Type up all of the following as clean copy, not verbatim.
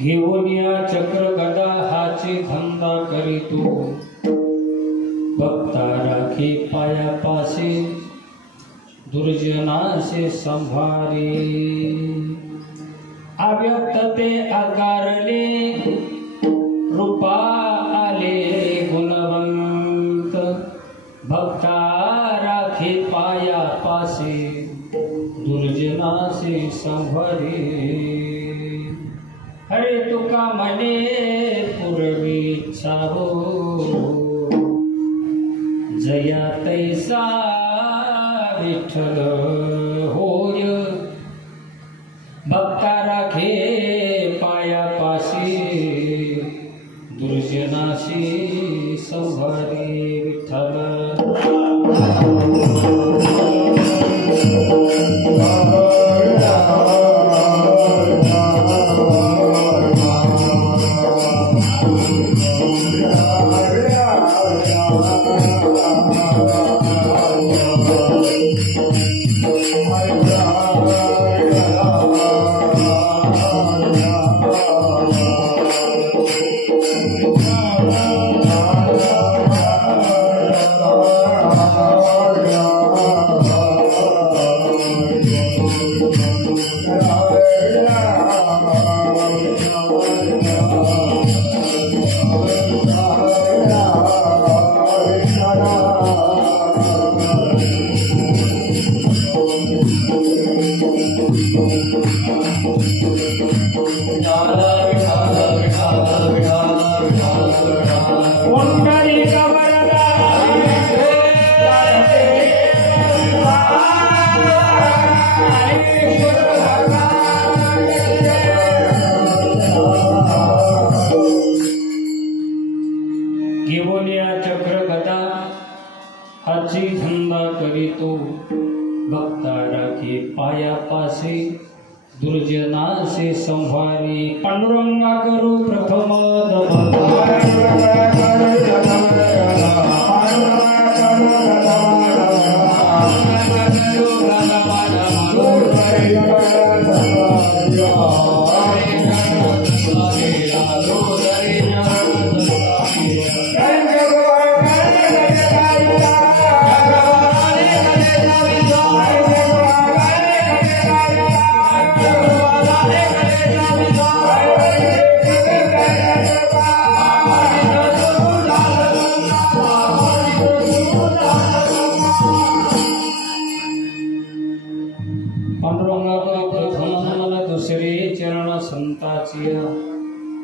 घेऊन या चक्र गदा हाचे धंदा करीतो भक्ता राखे पायापासे दुर्जनासे संभारे अव्यक्त ते आकारले रूपा आले गुणवंत भक्ता राखे पायापासे दुर्जनासे संभारे हरे तुका मने पूर्वी चाहो जया तैसा विठ्ठल होय भक्ता राखे पायापाशी दुर्जनाशी संभारे विठ्ठल दुर्जनासे संभारी पांडुरंगा करू प्रथम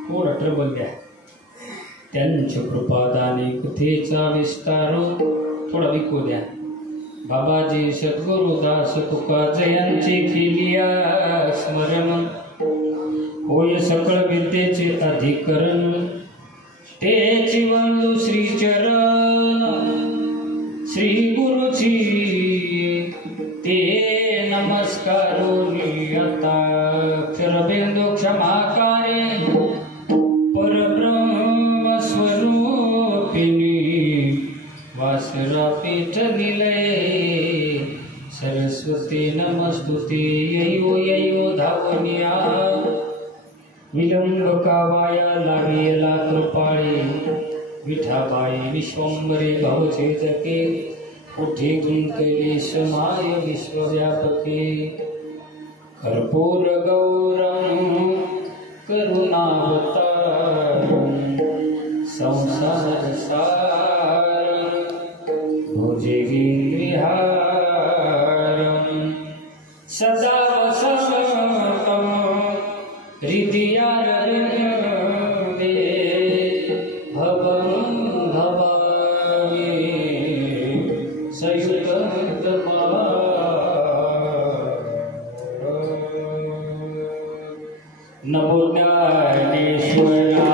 थोडा ट्रबल द्या. त्यांच्या कृपादाने कथेचा विस्तार थोडा विकू द्या. बाबाजी सद्गुरुदास तुका जयांचे केलिया स्मरण. होय सकळ विद्येचे अधिकरण तेची वंदू श्रीचरण. श्री गुरुची ते नमस्कारोनी आता क्षरबिंदू क्षमाकारे परब्रह्म स्वरूपिणी वासरा पीठ निलये सरस्वती नमस्तुते. ययो ययो धावनिया विलंब कावाया लागेला कृपाळे. विठाबाई विश्वंबरे भावचे जके उठे गुंतले समाय विश्वव्यापके. कर्पूर गौरम करुणावतारम संसार सारम भुजगेन्द्रहारम सदा वसंतम हृदयारण्ये भवं भवामि सयुतमा. नमो ज्ञानेश्वरा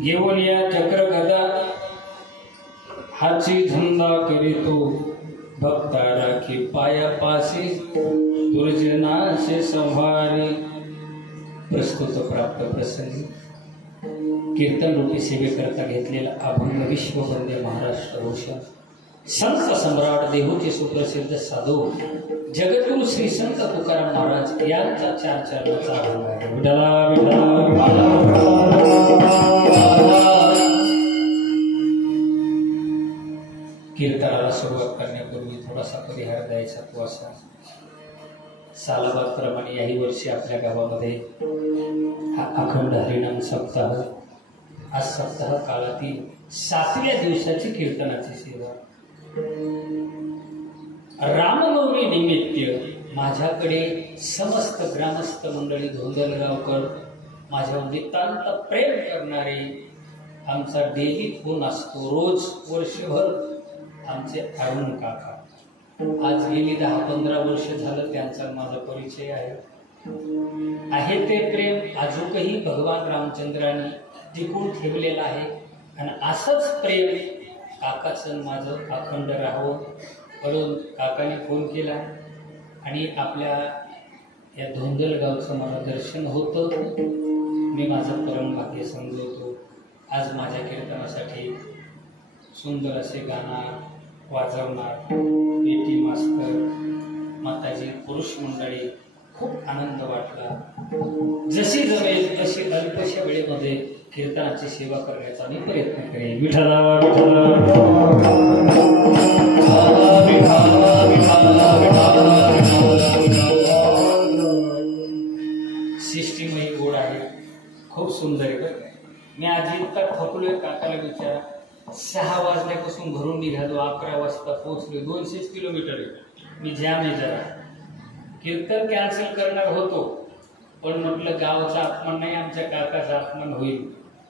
घेऊन या चक्र गदा हाची धंदा करीतो. भक्ता राखी पाया पासी दुर्जनाशे संहारी. प्रस्तुत प्राप्त प्रसंगी कीर्तन रूपी सेवेकरता घेतलेला अभंग विश्ववंद्य महाराष्ट्र भूषण संत सम्राट देहूचे सुप्रसिद्ध साधू जगद्गुरु श्री संत तुकाराम महाराज यांचा 4 चरणाचा अभंग आहे. विठला विठला कीर्तनाला सुरुवात करण्यापूर्वी थोडासा परिहार द्यायचा तो असा. सालाबादप्रमाणे याही वर्षी आपल्या गावामध्ये हा अखंड हरिनाम सप्ताह. आज सप्ताह काळातील 7व्या दिवसाची कीर्तनाची सेवा. रामनवमी निमित्त माझ्याकडे समस्त ग्रामस्थ मंडळी धोंदलगावकर माझ्यावर नितांत प्रेम करणारे आमचा डेली फोन असतो रोज वर्षभर. आमचे अरुण काका आज गेली 10-15 वर्ष झालं त्यांचा माझा परिचय आहे ते प्रेम अजूनही भगवान रामचंद्राने टिकून ठेवलेलं आहे. आणि असंच प्रेम काकाचं माझं अखंड राहावं म्हणून काकाने फोन केला. आणि आपल्या या धोंदलगावचं मला दर्शन होतं. मी माझं परम भाग्य समजवतो. आज माझ्या कीर्तनासाठी सुंदर असे गाणार वाजवणार पेटी मास्तर माताजी पुरुष मंडळी. खूप आनंद वाटला. जशी जमेल तशी अल्पशा वेळेमध्ये कीर्तनाची सेवा करण्याचा मी प्रयत्न करेन. विठला विठला. वाजल्यापासून घरून निघालो, 11 वाजता पोहोचलो, 200 किलोमीटर मी जाम आहे जरा. कीर्तन कॅन्सल करणार होतो, पण म्हटलं गावाचा अपमान नाही, आमच्या काकाचा अपमान होईल,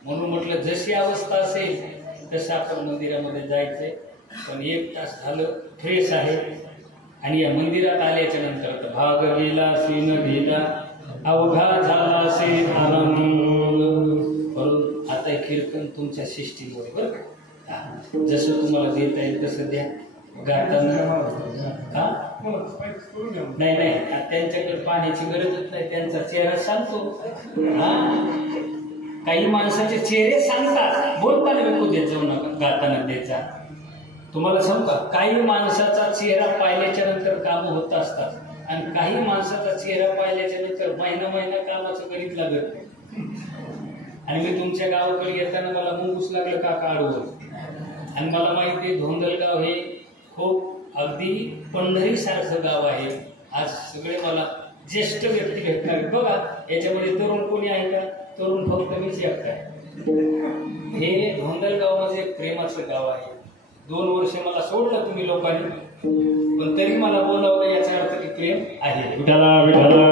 म्हणून म्हटलं जशी अवस्था असेल तसं आपण मंदिरामध्ये जायचंय. पण 1 तास झालं, फ्रेश आहे. आणि या मंदिरात आल्याच्या नंतर भाग गेला सीन गेला, अवघा झाला से आनंद. म्हणून आता कीर्तन तुमच्या शिष्टीमुळे बरं का, जसं तुम्हाला देता येईल तसं द्या. गाताना नाही नाही, त्यांच्याकडे पाण्याची गरजच नाही, त्यांचा चेहरा सांगतो. हा, काही माणसाचे चेहरे सांगतात, बोलताना विकू देत जाऊ नका, गाताना द्यायचा. तुम्हाला सांगू का, काही माणसाचा चेहरा पाहिल्याच्या नंतर कामं होत असतात, आणि काही माणसाचा चेहरा पाहिल्याच्या नंतर महिना कामाचं करीत लागत नाही. आणि मी तुमच्या गावाकडे येताना मला मुंगूस लागलं का काढून. आणि मला माहिती आहे धोंदलगाव हे खूप अगदी पंढरीसारखं गाव आहे. आज सगळे मला ज्येष्ठ व्यक्ती भेटणार. बघा याच्यामध्ये तरुण कोणी आहे का? तरुण फक्त मीच एकटा आहे. हे धोंदलगाव म्हणजे एक प्रेमाचं गाव आहे. 2 वर्ष मला सोडलं तुम्ही लोकांनी, पण तरी मला बोलावलं, याचा अर्थ की प्रेम आहे. विठाला विठाला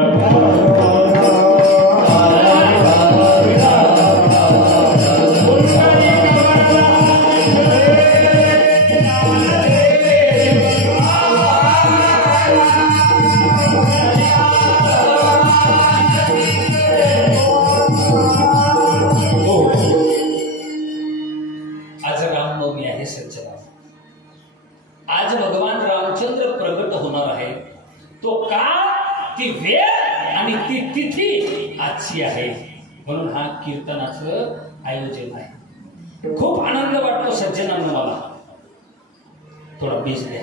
आज भगवान रामचंद्र प्रगट होणार आहे. तो काळ, ती वेळ आणि ती तिथी आजची आहे, म्हणून हा कीर्तनाचं आयोजन आहे. खूप आनंद वाटतो सज्जनांना. मला थोडा बीज द्या.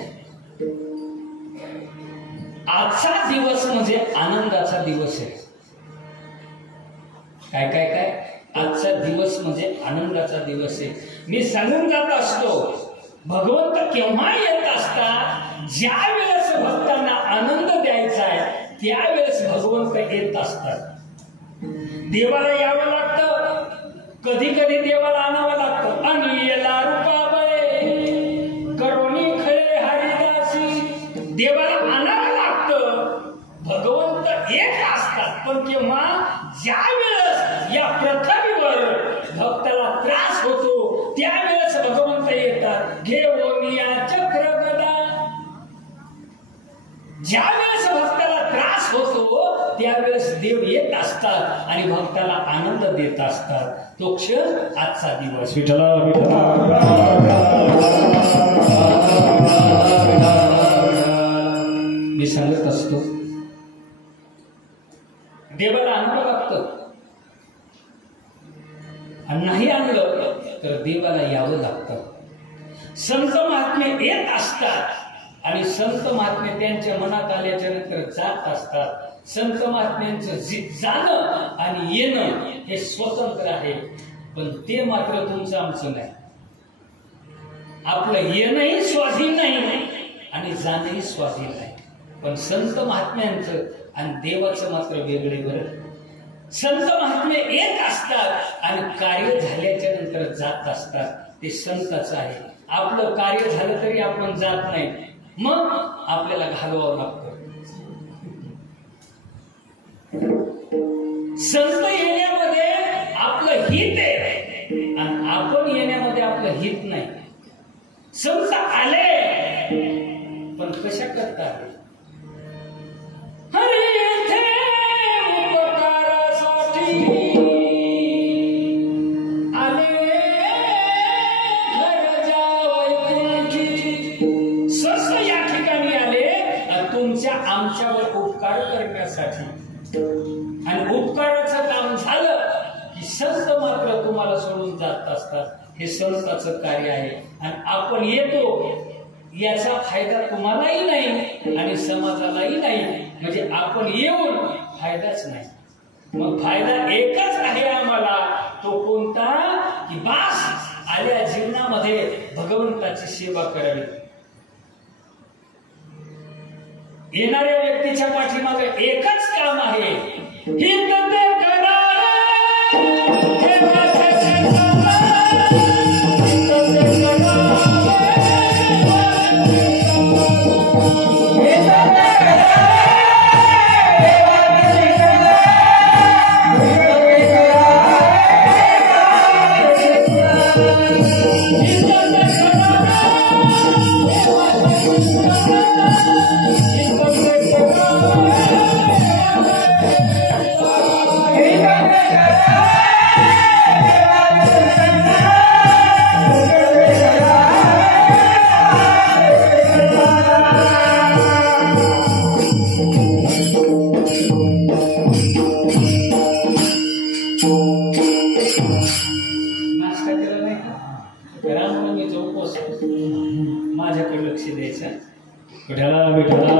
आजचा दिवस म्हणजे आनंदाचा दिवस आहे. काय काय काय आजचा दिवस म्हणजे आनंदाचा दिवस आहे. मी सांगून जात असतो, भगवंत केव्हा येत असतात, ज्या वेळेस भक्तांना आनंद द्यायचा आहे त्यावेळेस भगवंत येत असतात. देवाला यावं लागतं, कधी कधी देवाला आणावं लागतं. आणि याला रूपाबळे करोनी खळे हरिदासी, देवाला आणावं लागतं. भगवंत येत असतात, पण केव्हा, ज्या वेळेस या पृथ्वीवर भक्ताला त्रास होतो त्यावेळेस भगवंत येतात. घेऊन या चक्र गदा. ज्या वेळेस भक्ताला त्रास होतो त्यावेळेस देव येत असतात आणि भक्ताला आनंद देत असतात. तो क्षण आजचा दिवस. विठ्ठला विठ्ठला. मी सांगत असतो, देवाला आणावं लागतं, आणि नाही आणलं तर देवाला यावं लागतं. संत महात्मे येत असतात आणि संत महात्मे त्यांच्या मनात आल्याच्या नंतर जात असतात. संत महात्म्यांचं जाणं आणि येणं हे स्वतंत्र आहे, पण ते मात्र तुमचं आमचं नाही. आपलं येणंही स्वाधीन नाही आणि जाणंही स्वाधीन नाही. पण संत महात्म्यांचं आणि देवाचं मात्र वेगळे. बरं, संत महात्मे येत असतात आणि कार्य झाल्याच्या नंतर जात असतात. ते संताचं आहे. आपलं कार्य झालं तरी आपण जात नाही, मग आपल्याला घालवावं लागतं. संत येण्यामध्ये आपलं हित आहे आणि आपण येण्यामध्ये आपलं हित नाही. संत आले पण कशा करता आले? आमच्यावर उपकार करण्यासाठी, आणि उपकाराचं काम झालं की संत मात्र तुम्हाला सोडून जात असतात. हे संताचं कार्य आहे. आणि आपण येतो याचा फायदा तुम्हालाही नाही आणि समाजालाही नाही, म्हणजे आपण येऊन फायदाच नाही. मग फायदा एकच आहे आम्हाला, तो कोणता? की बास आल्या जीवनामध्ये भगवंताची सेवा करावी. येणाऱ्या व्यक्तीच्या पाठीमागे एकच काम आहे, हित ते करावे, देवाचे करावे, हित ते करावे. माझ्याकडे लक्ष द्यायचं. विठ्ठला विठ्ठला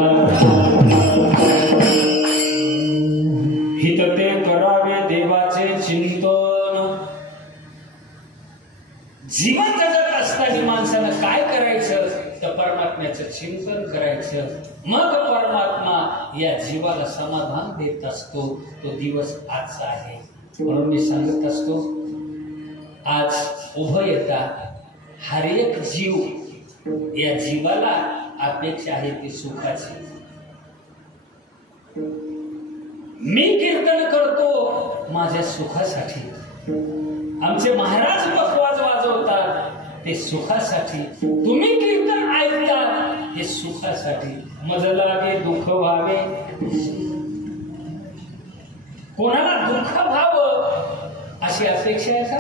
हित ते करावे देवाचे चिंतन. जीवन जगत असताना माणसानं काय करायचं तर परमात्म्याचं चिंतन करायचं. मग परमात्मा या जीवाला समाधान देत असतो. तो दिवस आजचा आहे. म्हणून मी सांगत असतो आज उभयता हर एक जीव या जीवाला अपेक्षा आहे ती सुखाची. मी कीर्तन करतो माझ्या सुखासाठी. आमचे महाराज बकवाज वाजवतात ते सुखासाठी. तुम्ही कीर्तन ऐकता हे सुखासाठी. मज लागे दुःख व्हावे. कोणाला दुःख व्हावं अशी अपेक्षा आहे का?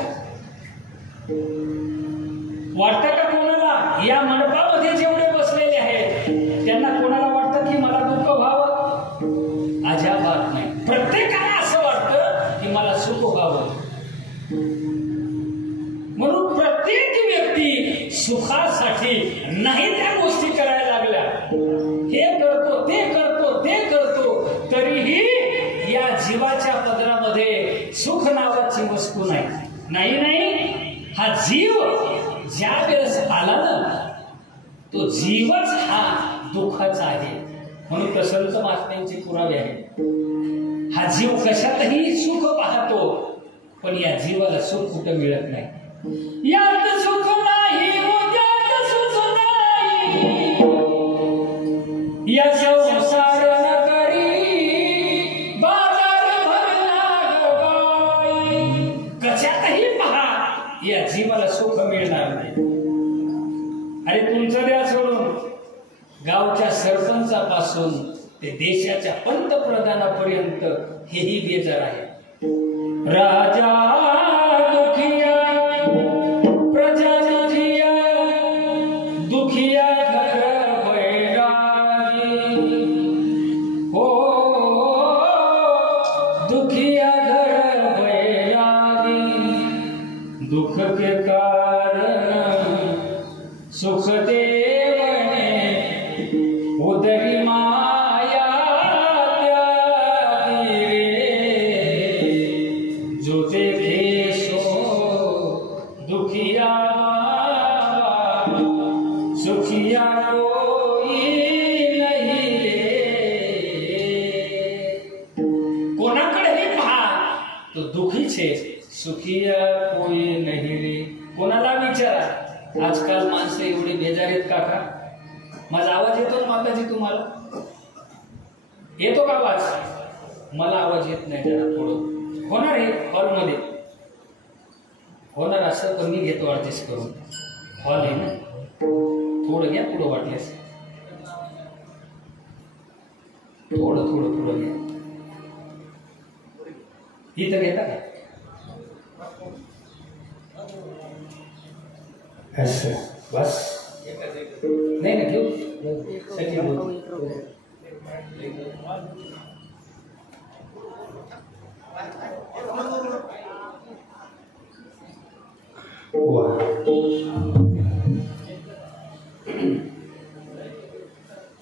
वाटतं का कोणाला? या मंडपामध्ये जेवढे बसलेले आहेत त्यांना कोणाला वाटतं की मला दुःख व्हावं? अजिबात नाही. प्रत्येकाला असं वाटतं की मला सुख व्हावं. म्हणून प्रत्येक व्यक्ती सुखासाठी नाही त्या गोष्टी करायला लागल्या. हे करतो ते करतो ते करतो तरीही या जीवाच्या पदरामध्ये सुख नावाची वस्तू नाही. नाही नाही, हा जीव ज्या वेळेस आला ना तो जीवच हा दुःखाचा आहे. म्हणून प्रसन्न महात्म्यांचे पुरावे आहेत. हा जीव कशातही सुख पाहतो पण या जीवाला सुख कुठं मिळत नाही. यात सुख नाही त्यात सुख नाही. या संसार नगरी बाजार भरला बाई. कशातही पहा या जीवाला सुख मिळणार नाही. अरे तुमचं द्या सोडून गावच्या सरपंचापासून ते देशाच्या पंतप्रधानापर्यंत हेही बेजार आहे. राजा दुखिया प्रजा दुखिया दुखिया घर बैरागी. हो दुखिया घर बैरागी. दुख के कारण सुख देवने उदरी माया त्यागी रे. जो देखे सो दुखिया सुखिया कोई नहीं रे. कोणाकडेही पहा तो दुखीच आहे. सुखिया कोई नहीं रे. कोणाला विचारा. आजकाल माणसं एवढे बेजार आहेत काका. माझा आवाज येतो माताजी तुम्हाला? येतो का आवाज? मला आवाज येत नाही. जरा थोडं होणार आहे हॉलमध्ये होणार असं पण मी घेतो ऍडजस्ट करून. हॉल आहे ना थोडं घ्या पुढं वाटल्यास. थोडं थोडं पुढं घ्या. इथं घेता का? असं बस नाही ना घेऊ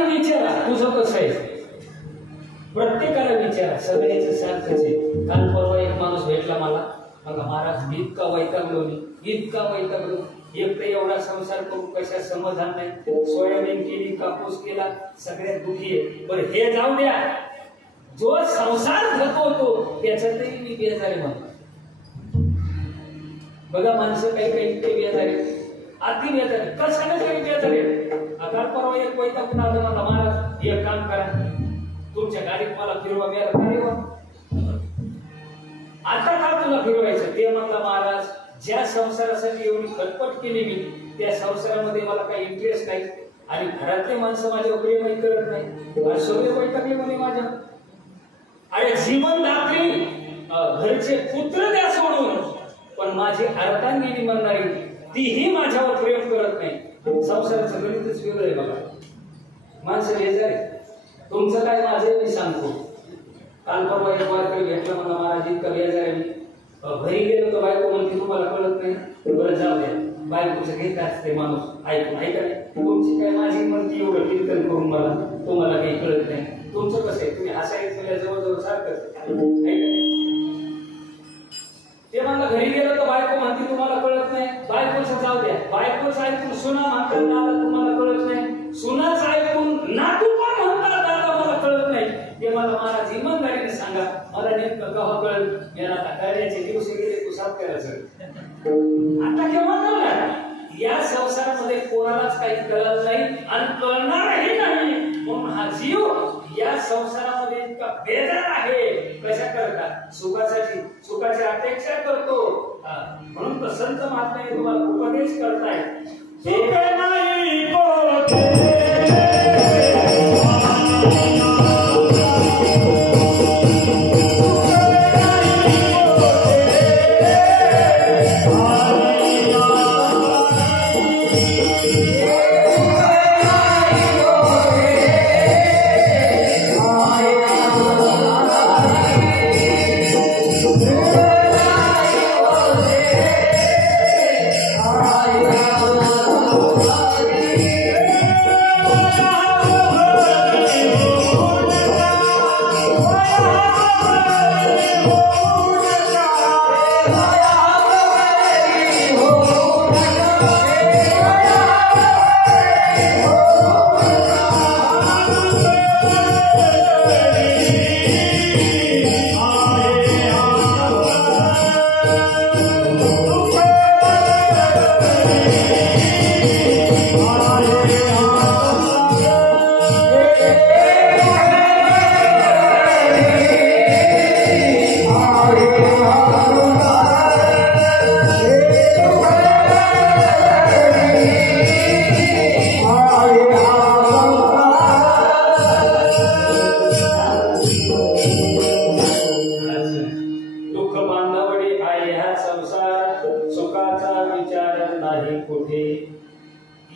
विचारा तुझं कसं आहे. प्रत्येकाला विचारा. सगळ्याचं सारखंच आहे. काल परवा एक माणूस भेटला मला. बघा महाराज इतका वैतागलो मी इतका वैतागलो. एक तर एवढा संसार करून कशा समाधान नाही. सोयाबीन केली कापूस केला सगळ्यात दुखी आहे. बरं हे जाऊ द्या. जो संसार धकवतो त्याच्यातही मी बेजारी म्हणतो. बघा माणसं काही काही ते बेजारी अति बेजारी कशाने काही बेजारी. काल परवा एक वैतागून आलं मला. महाराज एक काम करा तुमच्या गाडीत मला फिरवा. मिळालं आता का तुला फिरवायचं? ते म्हटलं महाराज ज्या संसारासाठी एवढी खटपट केली मी त्या संसारामध्ये मला काही इंटरेस्ट नाही. आणि घरातले माणसं माझ्यावर प्रेमही करत नाही आणि सगळे वैतागले म्हणे माझ्या. अरे जीवन दात्री घरचे पुत्र द्या सोडून, पण माझी अर्धांगिनी म्हणणारी तीही माझ्यावर प्रेम करत नाही. संसाराचं गणितच वेगळं आहे बघा. माणसं बेजारी. तुमचं काय माझं मी सांगतो. काल परवा एक वारकरी भेटला मला, महाराज इतकं बेजार आहे मी. घरी गेलो तर बायको म्हणते तुम्हाला कळत नाही. बरं जाऊ द्या, बायकोचं घेत असते माणूस ऐकून. ऐका नाही तुमची काय माझी म्हणती एवढं कीर्तन करून मला तुम्हाला काही कळत नाही. तुमचं कसं आहे, तुम्ही हसायचं जवळजवळ सारखं. ते म्हणलं घरी गेलो तर बायको म्हणते तुम्हाला कळत नाही. बायकोचं जाऊ द्या, बायकोच ऐकून सुना म्हणतात दादा तुम्हाला कळत नाही. सुनाच ऐकून नातू पण म्हणतात दादा मला कळत नाही. ते मला महाराज इमानदारीने सांगा, मला नेमकं केव्हा कळलं. याला आता कार्याचे दिवस गेले, तू साफ करायचं आता केव्हा कळणार. या संसारामध्ये कोणालाच काही कळलं नाही आणि कळणारही नाही. म्हणून हा जीव या संसारामध्ये इतका बेजार आहे. कशा करता? सुखासाठी, सुखाची अपेक्षा करतो. म्हणून तर संत महात्म्याने तुम्हाला उपदेश करताय.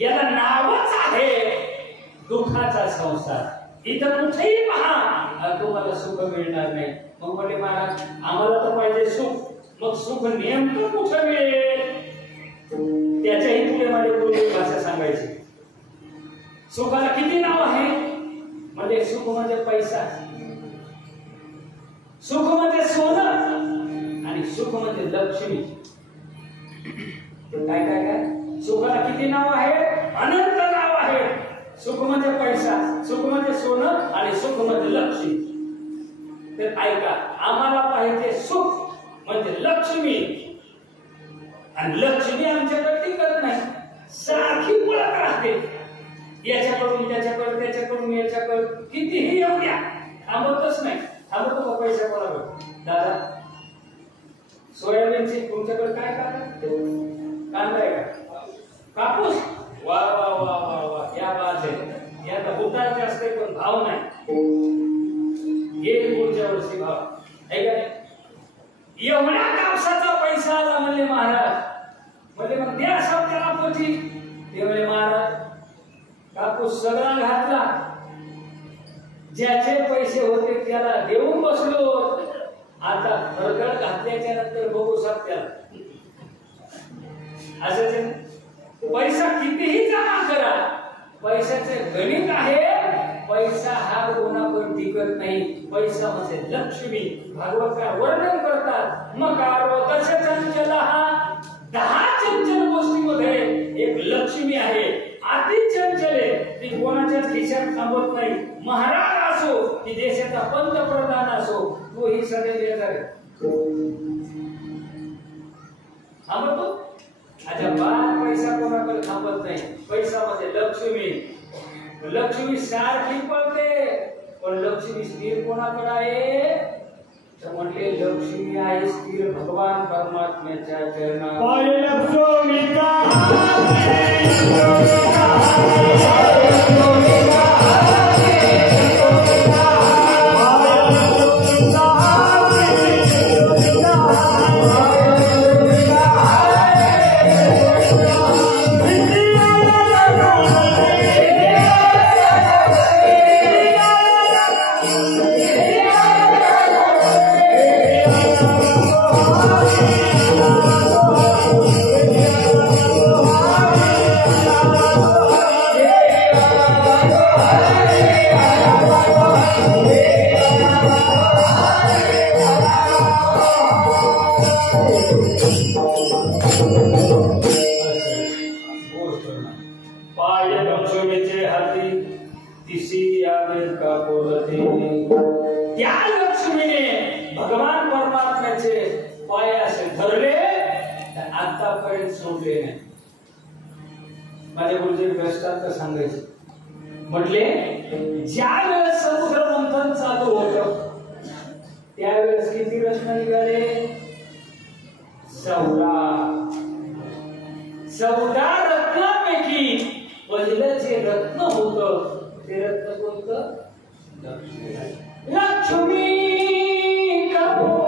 याला नावच आहे दुःखाचा संसार. इथं कुठेही पहा तुम्हाला सुख मिळणार नाही. मग म्हणे महाराज आम्हाला तर पाहिजे सुख. मग सुख नेमकं कुठं मिळेल? त्याच्याही पुढे माझी बोलली भाषा सांगायची. सुखाला किती नाव आहे? म्हणजे सुख म्हणजे पैसा, सुख म्हणजे सोनं आणि सुख म्हणजे लक्ष्मी. काय काय काय सुखाला किती नाव आहे? अनंत नाव आहे. सुख म्हणजे पैसा, सुख म्हणजे सोनं आणि सुख म्हणजे लक्ष्मी. तर ऐका, आम्हाला पाहिजे सुख म्हणजे लक्ष्मी. आणि लक्ष्मी आमच्याकडे टिकत नाही, सारखी पळत राहते. याच्याकडून त्याच्याकडे, त्याच्याकडून याच्याकडे, कितीही येऊ द्या थांबतच नाही. थांबतो का पैसा कोणाकडे? दादा सोयाबीनची तुमच्याकडे काय कांदा आहे का? कापूस? वा वा वा वा वा, या बात आहे. याचा उतार जास्त आहे पण भाव नाही. येईल पुढच्या वर्षी भाव आहे का नाही? एवढ्या कापसाचा पैसा आला म्हणले महाराज. म्हणजे मग द्या शब्दाला पोची. ते म्हणले महाराज कापूस सगळा घातला, ज्याचे पैसे होते त्याला देऊन बसलो. आता फरकड घातल्याच्या नंतर बघू शकत्या. असं पैसा कितीही जमा करा, पैशाचे गणित आहे. पैसा हा कोणाकडे टिकत नाही. पैसा म्हणजे लक्ष्मी. भागवतकार वर्णन करतात, मकारो दश चंचल. 10 चंचल गोष्टीमध्ये एक लक्ष्मी आहे. अति चंचल आहे, ती कोणाच्याच खिशात थांबत नाही. महाराज असो की देशाचा पंतप्रधान असो, तो ही सदैव येणार आहे. थांबतो अजिबात पैसा कोणाकडे थांबत नाही. पैसा म्हणजे लक्ष्मी. लक्ष्मी सारखी पळते, पण लक्ष्मी स्थिर कोणाकडे आहे? तर म्हणले लक्ष्मी आहे स्थिर भगवान परमात्म्याच्या चरणात. लक्ष्मीचे हाती तिसी यावे का बोलते. त्या लक्ष्मीने भगवान परमात्म्याचे पाय असे धरले तर आतापर्यंत सोडले नाही. माझ्या गुरुजी दृष्टांत सांगायचे, म्हटले ज्या वेळेस समुद्र मंथन चालू होतं त्यावेळेस किती रत्न निघाले? 14 रत्नांपैकी पहिलं जे रत्न होतं ते रत्न कोणतं? लक्ष्मी कपूर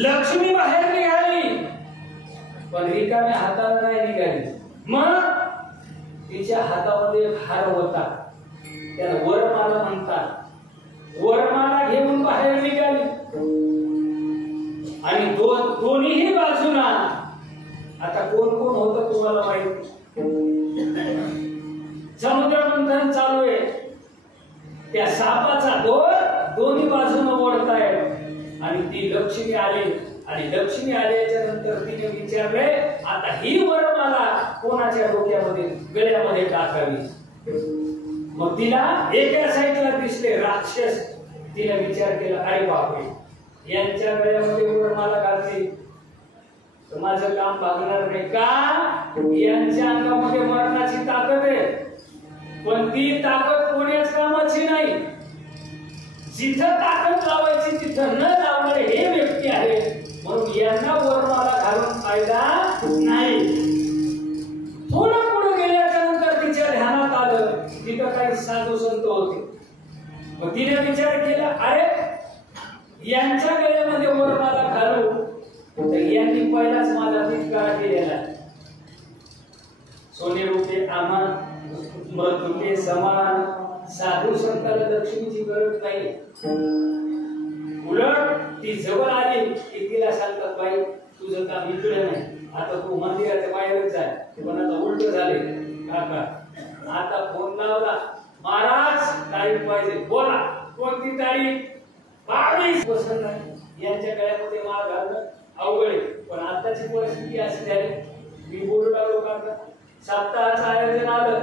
लक्ष्मी बाहेर निघाली पण रिकाम्या हाताला नाही निघाली. मग तिच्या हातामध्ये हार होता, त्याला वरमाला म्हणतात. वरमाला घेऊन बाहेर निघाली आणि दोन्हीही बाजूला आता कोण कोण होतं तुम्हाला माहिती. समुद्र मंथन चालू आहे, त्या सापाचा दोर दोन्ही बाजूने ओढतायत आणि ती लक्ष्मी आली. आणि लक्ष्मी आल्याच्या नंतर तिने विचारले आता ही वरमाला कोणाच्या डोक्यामध्ये गळ्यामध्ये टाकावी. मग तिला एका साईडला दिसले राक्षस. तिला विचार केला अरे बापरे यांच्या गळ्यामध्ये वरमाला घालते तर माझं काम भागणार नाही का? यांच्या अंगामध्ये मरणाची ताकद आहे पण ती ताकद कोणाच कामाची नाही. जिथं ताकद लावायची तिथं न लावणारे हे व्यक्ती आहे म्हणून यांना वरमाला घालून फायदा नाही. थोडं पुढे गेल्याच्या नंतर तिच्या ध्यानात आलं तिथं काही साधू संत होते. मग तिने विचार केला अरे यांच्या गळ्यामध्ये वरमाला घालू तर यांनी पहिलाच माझा तिटकारा केलेला. सोने रुपये आम्हा मृत्यूचे समान. साधू संताला लक्ष्मीची गरज नाही. उलट ती जवळ आली की तिला सांगतात बाई तुझं काम इकडे नाही, आता तू मंदिराच्या बाहेरच जाय. पण आता उलट झाले काका. आता फोन लावला महाराज तारीख पाहिजे, बोला कोणती तारीख? 22 पसंत नाही. यांच्या गळ्यामध्ये माळ घालणं अवघड आहे. पण आताची परिस्थिती अशी झाली मी बोलू लागलो काका सप्ताहाचं आयोजन आलं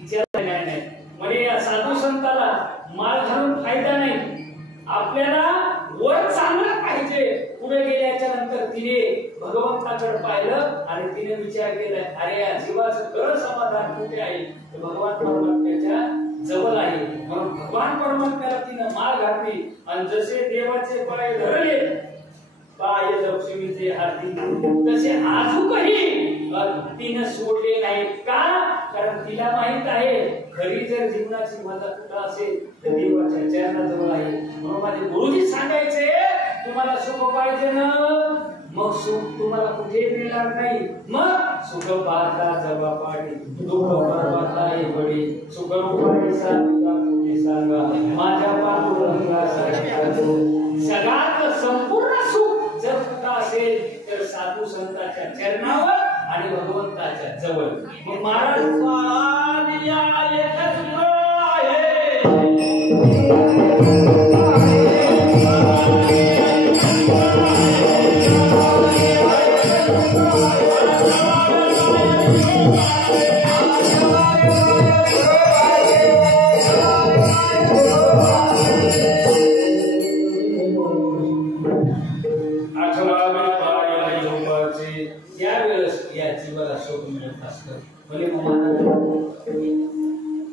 विचार नाही म्हणजे या साधू संताला माळ घालून फायदा नाही. आपल्याला वर चांगलं पाहिजे. पुढे गेल्याच्या नंतर तिने भगवंताकडे पाहिलं आणि तिने विचार केला अरे या जीवाचं खरं समाधान कुठे आहे? तर भगवान परमात्म्याच्या जवळ आहे. म्हणून भगवान परमात्म्याला तिने माळ घातली आणि जसे देवाचे पाय धरले पाय लक्ष्मीचे हाती तसे आजूकही तिने सोडले नाहीत. का? कारण तिला माहित आहे खरी जर जीवनाची मजा कुठं असेल तर देवाच्या चरणाजवळ आहे. म्हणून माझे गुरुजी सांगायचे तुम्हाला सुख पाहिजे ना मग सुख तुम्हाला कुठे मिळणार नाही. मग सुख पाहता जवा पाठी दुःख परवाता हे बळी सुख रूपाईचा तुझा कुठे सांगा माझ्या पांडुरंगासाठी सगळ्यात संपूर्ण सुख जर कुठं असेल तर साधू संतांच्या चरणावर आणि भगवंताच्या जवळ. मग महाराज या एकच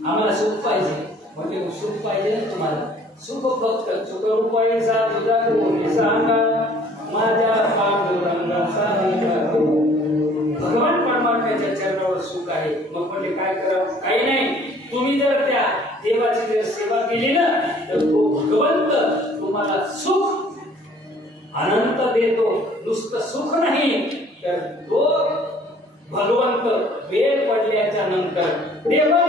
आम्हाला सुख पाहिजे म्हणजे सुख पाहिजे ना तुम्हाला. सुख फक्त सुख रूपाईचा तुझा कोणी सांगा माझ्या पांडुरंगाचा भगवान परमात्म्याच्या चरणावर सुख आहे. मग म्हणजे काय करावं? काही नाही. तुम्ही जर त्या देवाची जर सेवा केली ना तर तो भगवंत तुम्हाला सुख अनंत देतो. नुसतं सुख नाही तर तो भगवंत वेळ पडल्याच्या नंतर देवा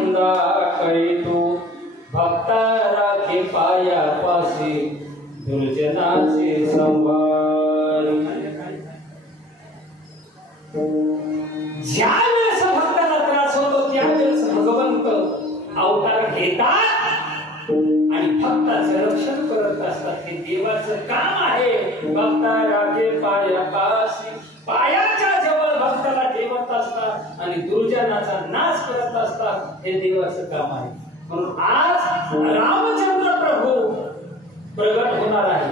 धंदा करीतो भक्ता राखे पायापाशी दुर्जनाचे संवारी. ज्या वेळेस भक्ताला त्रास होतो त्यावेळेस भगवंत अवतार घेतात आणि भक्ताचं रक्षण करत असतात. हे देवाचं काम आहे. भक्ता राखे पायापाशी, पायाच्या जवळ भक्ताला ठेवत असतात आणि दुर्जनाचा नाश करत असतात. हे देवाचं काम आहे. म्हणून आज रामचंद्र प्रभू प्रगट होणार आहे.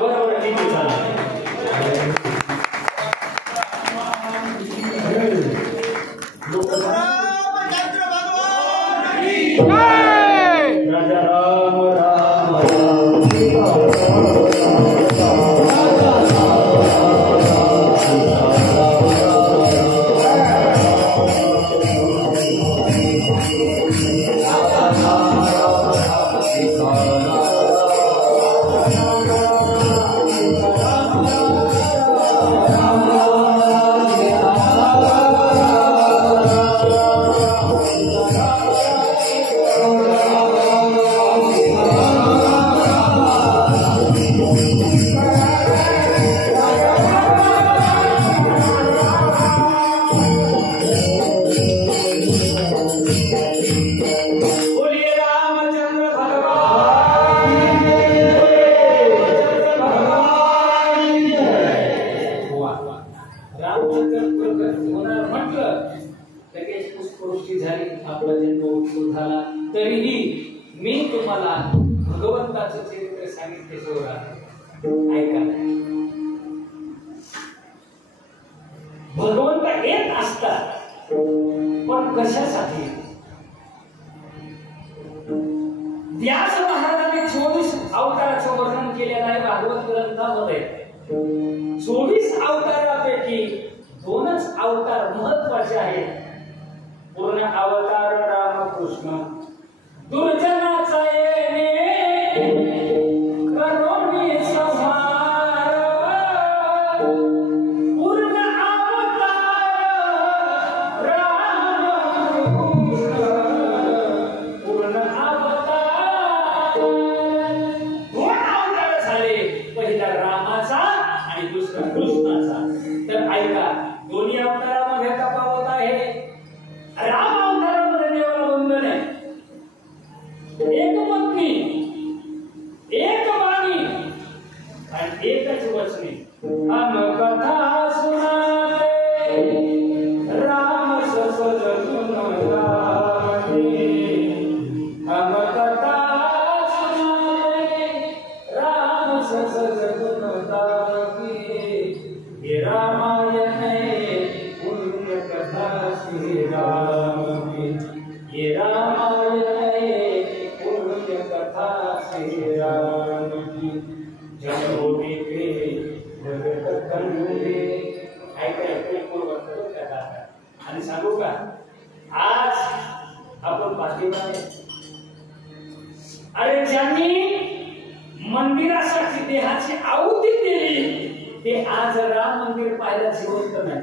बरोबर ठीक आहे. राजा राम राम तरीही मी तुम्हाला भगवंताचं चरित्र सांगितले सोडा. ऐका, भगवंत येत असतात पण कशासाठी? व्यास महाराजांनी 24 अवताराचं वर्णन केलेलं आहे भागवत ग्रंथामध्ये. 24 अवतारापैकी 2च अवतार महत्वाचे आहेत. पूर्ण अवतार रामकृष्ण दुर्जनाचा येणे करोनी संहार. पूर्ण अवतार रामकृष्ण, पूर्ण अवतार. 2 अवतार झाले, पहिला रामाचा आणि दुसरा कृष्णाचा. तर ऐका, दोन्ही अवतारामध्ये तफावत आहे. राम अवतारामध्ये देवाला बंधन आहे. एक पत्नी, एक वाणी आणि एकच वचने. हम कथा सुनाते राम ससज गुण गाते. हम कथा सुनाते राम ससज गुण गाते. हे रामायण है पुण्य कथा श्री राम की. ये रामायण है पुण्य कथा श्री राम की. जन्मोदी के जगत कंडे. ऐकायला पूर्वक कथा. आणि सांगू का, आज आपण पाठीमागे अरे ज्यांनी मंदिरासाठी देहाची आहुती दिली ते आज राम मंदिर पाहायला जिवंत नाही.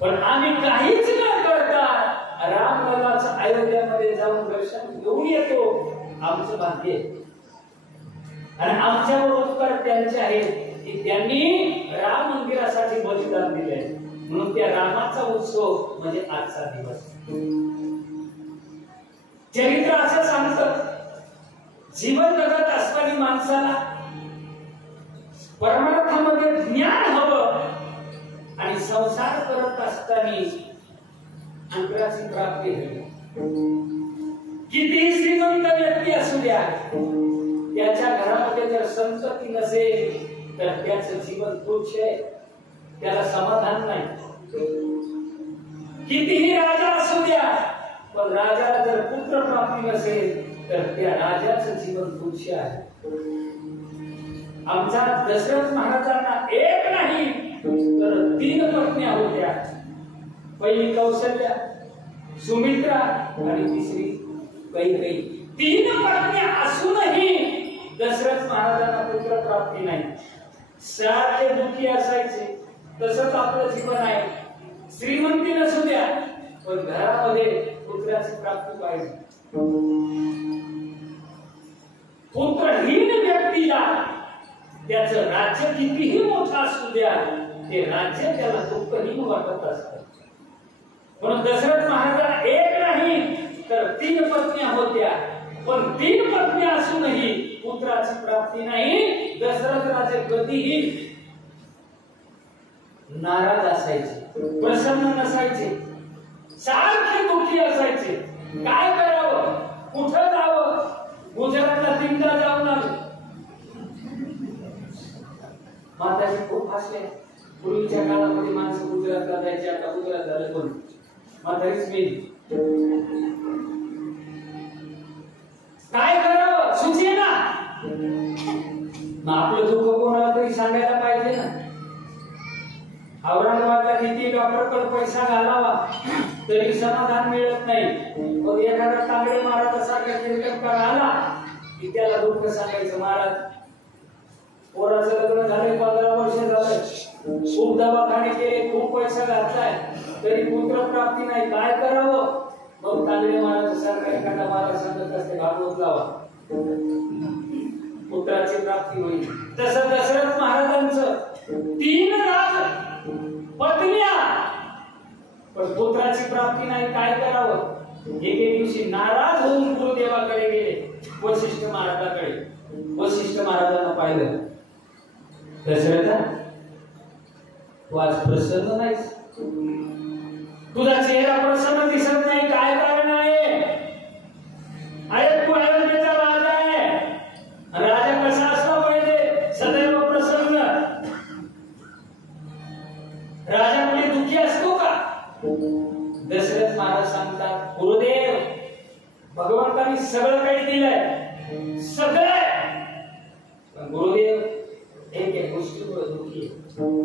पण आम्ही काहीच न करता रामललाचं अयोध्यामध्ये जाऊन दर्शन घेऊन येतो. आमचं भाग्य आहे. आणि आमच्यावर उपकार त्यांचे आहेत की त्यांनी राम मंदिरासाठी बलिदान दिले. म्हणून त्या रामाचा उत्सव म्हणजे आजचा दिवस. चरित्र असं सांगतं, जीवन जगत असताना माणसाला परमार्थामध्ये ज्ञान हवं आणि संसार करत असताना अंतराची प्राप्ती हवी. कितीही श्रीमंत व्यक्ती असू द्या, त्याच्या घरामध्ये जर संतती नसेल तर त्याचं जीवन तुच्छ आहे, त्याला समाधान नाही. कितीही राजा असू द्या, पण राजाला जर पुत्र प्राप्ती नसेल तर त्या राजाचं जीवन तुच्छ आहे. आमचा दशरथ महाराजांना एक नाही तर 3 पत्न्या होत्या. पहिली कौशल्या, सुमित्रा आणि तिसरी कैकेयी. 3 पत्न्या असूनही दशरथ महाराजांना पुत्र प्राप्ती नाही. सारखे दुःखी असायचे. तसंच आपलं जीवन आहे. श्रीमंती नसू द्या पण घरामध्ये पुत्राची प्राप्ती पाहिजे. पुत्रहीन व्यक्तीला त्याचं राज्य कितीही मोठं असू द्या ते राज्य त्याला दुःखहीन वाटत असतं. म्हणून दशरथ महाराजांना एक नाही तर 3 पत्न्या होत्या. पण 3 पत्नी असूनही पुत्राची प्राप्ती नाही. दशरथ राजे कधीही नाराज असायचे, प्रसन्न नसायचे, सारखे दुःखी असायचे. काय करावं, कुठं जावं? गुजरातला 3दा जाऊन आलो. माताजी खूप हसले. पूर्वीच्या काळामध्ये माणसं गुजरातला जायचे, आता गुजरात झालं कोण? म्हातारीच मी. काय करावं सुचेना. मग आपलं दुःख कोणाला तरी सांगायला पाहिजे ना. औरंगाबादला किती डॉक्टरकडे पैसा घालावा तरी समाधान मिळत नाही. मग एखादा तांबडे महाराजासारखा कीर्तनकार आला की त्याला दुःख सांगायचं. महाराज पोराचं लग्न झाले, 15 वर्ष झाले, खूप दवाखाने केले, खूप पैसा घातलाय, तरी पुत्र प्राप्ती नाही, काय करावं? मग तांबडे महाराजासारखा एखादा महाराज सांगत असते भागवत लावा, पुत्राची प्राप्ती होईल. तसं दशरथ महाराजांचं 3 राज पत्न्या पण पुत्राची प्राप्ती नाही, काय करावं? एके दिवशी नाराज होऊन गुरुदेवाकडे गेले, वशिष्ठ महाराजाकडे. वशिष्ठ महाराजांना पाहिलं, दशरथा तू आज प्रसन्न नाहीस, तुझा चेहरा प्रसन्न दिसत नाही, काय कारण आहे? अरे तू अयोध्येचा राजा आहे. राजा कसा असला पाहिजे? सदैव प्रसन्न. राजा कोणी दुःखी असतो का? दशरथ महाराज सांगतात, गुरुदेव भगवंतांनी सगळं काही दिलंय, सगळं, पण गुरुदेव एक गोष्टीमुळे दुःखी आहे.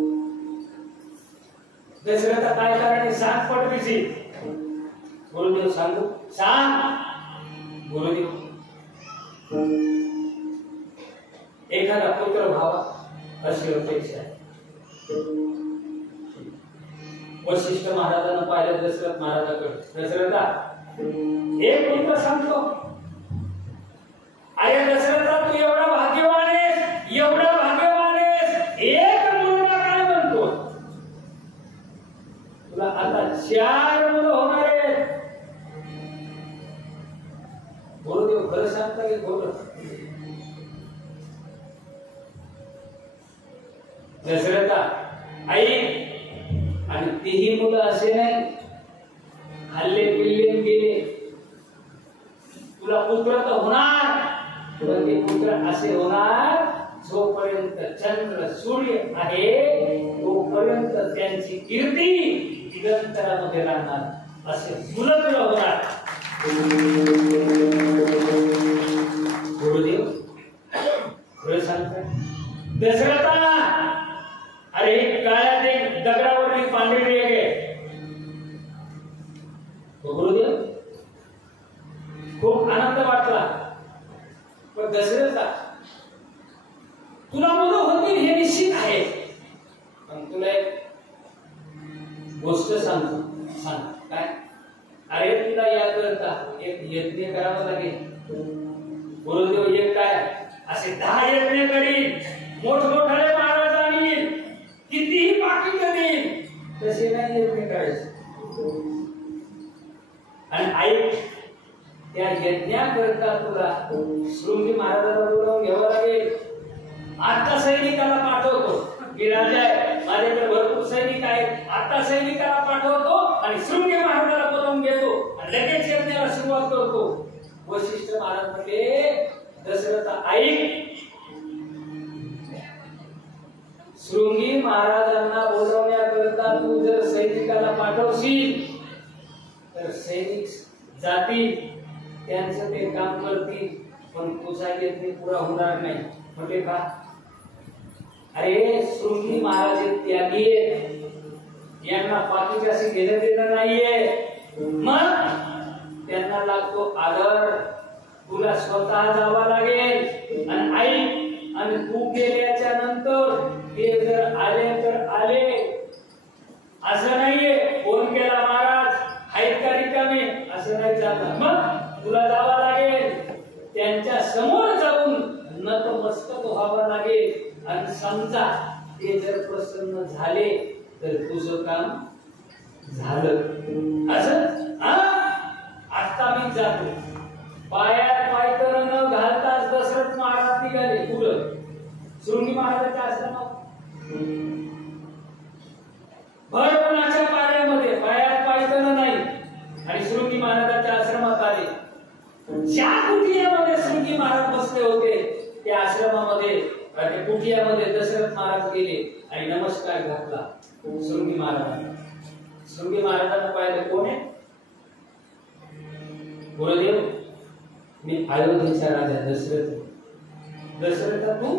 दशरथ काय कारण सांग पटविसी. गुरुदेव सांगू, सांग. गुरुदेव एखादा पुत्र व्हावा अशी अपेक्षा आहे. वशिष्ठ महाराजांना पाहिलं दशरथ महाराजाकडे, दशरथा एक पुत्र सांगतो. अरे दशरथा तू एवढा भाग्यवान आहेस, एवढा भाग्यवान आहेस, एक मुलगा काय म्हणतो? तुला आता 4 मुलं होणार आहेत. गुरुदेव खरं सांगता की खोटं? दशरथा ऐक, आणि तीही मुलं असे नाही हल्ले पिल्ले गेले, तुला पुत्र तर होणार, पण ते पुत्र असे होणार जोपर्यंत चंद्र सूर्य आहे तोपर्यंत त्यांची कीर्ती दिगंतरामध्ये राहणार, असे मुलं तुला होणार. गुरुदेव खरं सांगतात. दशरथा अरे काळ्या ते दगडावरती पांढरी रेघ आहे. गुरुदेव खूप आनंद वाटला. पण दशरथा तुला मुलं होतील हे निश्चित आहे, पण तुला एक गोष्ट सांगतो. सांग काय? अरे तुला याकरता एक यज्ञ करावा लागेल. गुरुदेव एक काय असे 10 यज्ञ करीन, मोठमोठाले महाराज आणीन, कितीही पाकिट देईन, तसे नाही यज्ञ करायचे. आणि ऐक, त्या यज्ञाकरता तुला शृंगी महाराजाला बोलावून घ्यावं लागेल. आता सैनिकाला पाठवतो, मी राजा आहे, माझ्याकडे भरपूर सैनिक आहेत, आता सैनिकाला पाठवतो आणि शृंगी महाराजाला बोलावून घेतो आणि लगेच यज्ञाला सुरुवात करतो. वशिष्ठ महाराज म्हटले, दशरथ ऐक, शृंगी महाराजांना बोलवण्याकरता तू जर सैनिकाला पाठवशील तर सैनिक जातील, त्यांचं ते काम करतील, पण तुझा यज्ञ पुरा होणार नाही. म्हणजे का? अरे शृंगी महाराज त्यागी आहेत, यांना पाठीची अशी घेणं देणं नाहीये. मग त्यांना लागतो आदर, तुला स्वतः जावा लागेल. आणि आई, आणि तू गेल्याच्या नंतर ते जर आले तर आले, असं नाहीये फोन केला महाराज आहेत का रिकामे असं नाही चालणार. मग तुला जावं लागेल, त्यांच्या समोर जाऊन नतमस्तक व्हावं लागेल आणि समजा ते जर प्रसन्न झाले तर तुझं काम झालं. असं आता मी जातो. पायात पायतर न घालताच दशरथ महाराज निघाले पुढं शृंगी महाराजाच्या आश्रमात. भरपणाच्या पाण्यामध्ये पायात पायतर नाही आणि शृंगी महाराजाच्या आश्रमात आले. ज्या कुटियामध्ये शृंगी महाराज बसले होते त्या आश्रमामध्ये त्या कुटियामध्ये दशरथ महाराज गेले आणि नमस्कार घातला शृंगी महाराजांना. शृंगी महाराजांना पाहिलं, कोण आहे? गुरुदेव, मी अयोध्येचा राजा दशरथ. दशरथ तू?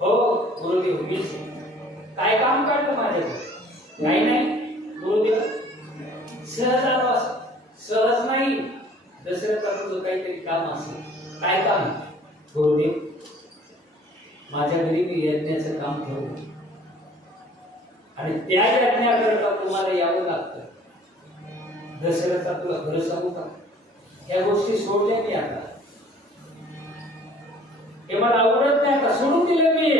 हो गुरुदेव मीच. काय काम काढलं माझ्याकडे? काही नाही गुरुदेव, सहज आलो. असं सहज नाही, दशरथ तुझं काहीतरी काम असेल. काय काम? गुरुदेव, माझ्या घरी मी यज्ञाचं काम ठेवलं आणि त्या यज्ञाकरता तुम्हाला यावं लागतं. दशरथ तुला खरं सांगू का, या गोष्टी सोडल्या मी आता. हे मला आवडत नाही, आता सोडून दिले मी.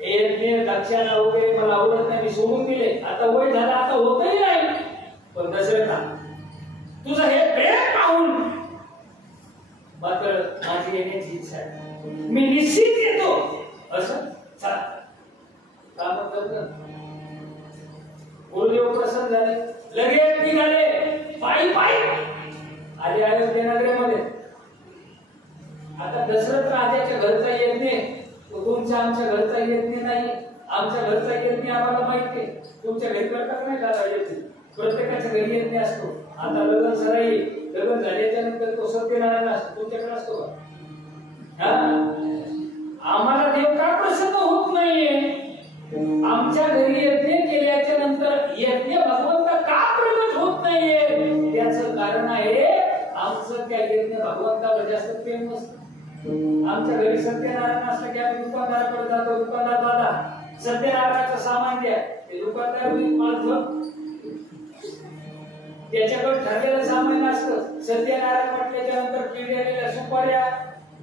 यज्ञ दक्षिणा वगैरे मला आवडत नाही, मी सोडून दिले. आता वय झालं, आता होतही नाही. पण दशरथा, तुझं हे प्रेम पाहून मात्र माझी येण्याची इच्छा आहे. मी निश्चित येतो. असं काम करत गुरुदेव प्रसन्न झाले, लगेच निघाले पायी पायी आले अयोध्या नगरीमध्ये. आता दशरथ राजाच्या घरचा यज्ञ, तुमच्या आमच्या घरचा यज्ञ नाही. आमच्या घरचा यज्ञ आम्हाला माहिती आहे, तुमच्या घरी करतात नाही का यज्ञ? प्रत्येकाच्या घरी यज्ञ असतो. आता लग्न सराई, लग्न झाल्याच्या नंतर तो सत्यनारायण असतो, तुमच्याकडे असतो का? आम्हाला देव का प्रसन्न होत नाहीये? आमच्या घरी यज्ञ केल्याच्या नंतर यज्ञ भगवंत का प्रगट होत नाहीये? त्याचं कारण आहे आमचं त्या यज्ञ भगवंतावर जास्त प्रेम नसतं. आमच्या घरी सत्यनारायण असलं की आम्ही दुकानदाराकडे जातो, दुकानदार दादा सत्यनारायणाचं सामान द्या. ते दुकानदार माणसं त्याच्याकडे ठरलेलं सामान असतं. सत्यनारायण म्हटल्याच्या नंतर पिढ्यालेल्या सुपाऱ्या,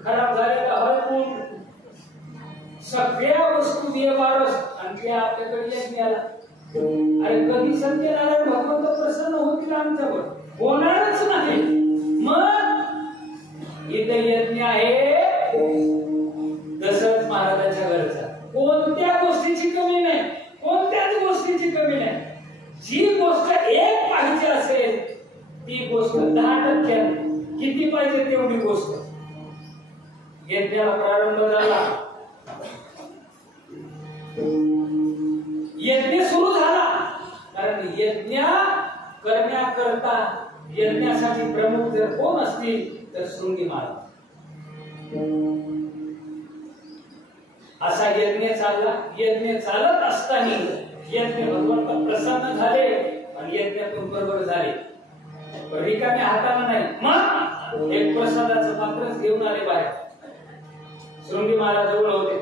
खराब झालेला हळकून, सगळ्या वस्तू व्यवहारच आणि त्या आपल्याकडे यज्ञाला. अरे कधी सत्यनारायण भगवंत प्रसन्न होतील आमच्यावर? होणारच नाही. मग इथे यज्ञ आहे दशरथ महाराजांच्या घरचा. कोणत्या गोष्टीची कमी नाही, कोणत्याच गोष्टीची कमी नाही. जी गोष्ट एक पाहिजे असेल ती गोष्ट 10% किती पाहिजे तेवढी गोष्ट. यज्ञाला प्रारंभ झाला, यज्ञ सुरू झाला. कारण यज्ञ करण्याकरता यज्ञासाठी प्रमुख जर कोण असतील तर शृंगी महाराज. असा यज्ञ चालला. यज्ञ चालत असताना यज्ञ भगवंत प्रसन्न झाले आणि यज्ञातून बरोबर झाले. रिकाम्या हाताने नाही, मग एक प्रसादाचं पात्रच घेऊन आले बाहेर. शृंगी महाराज जवळ होते.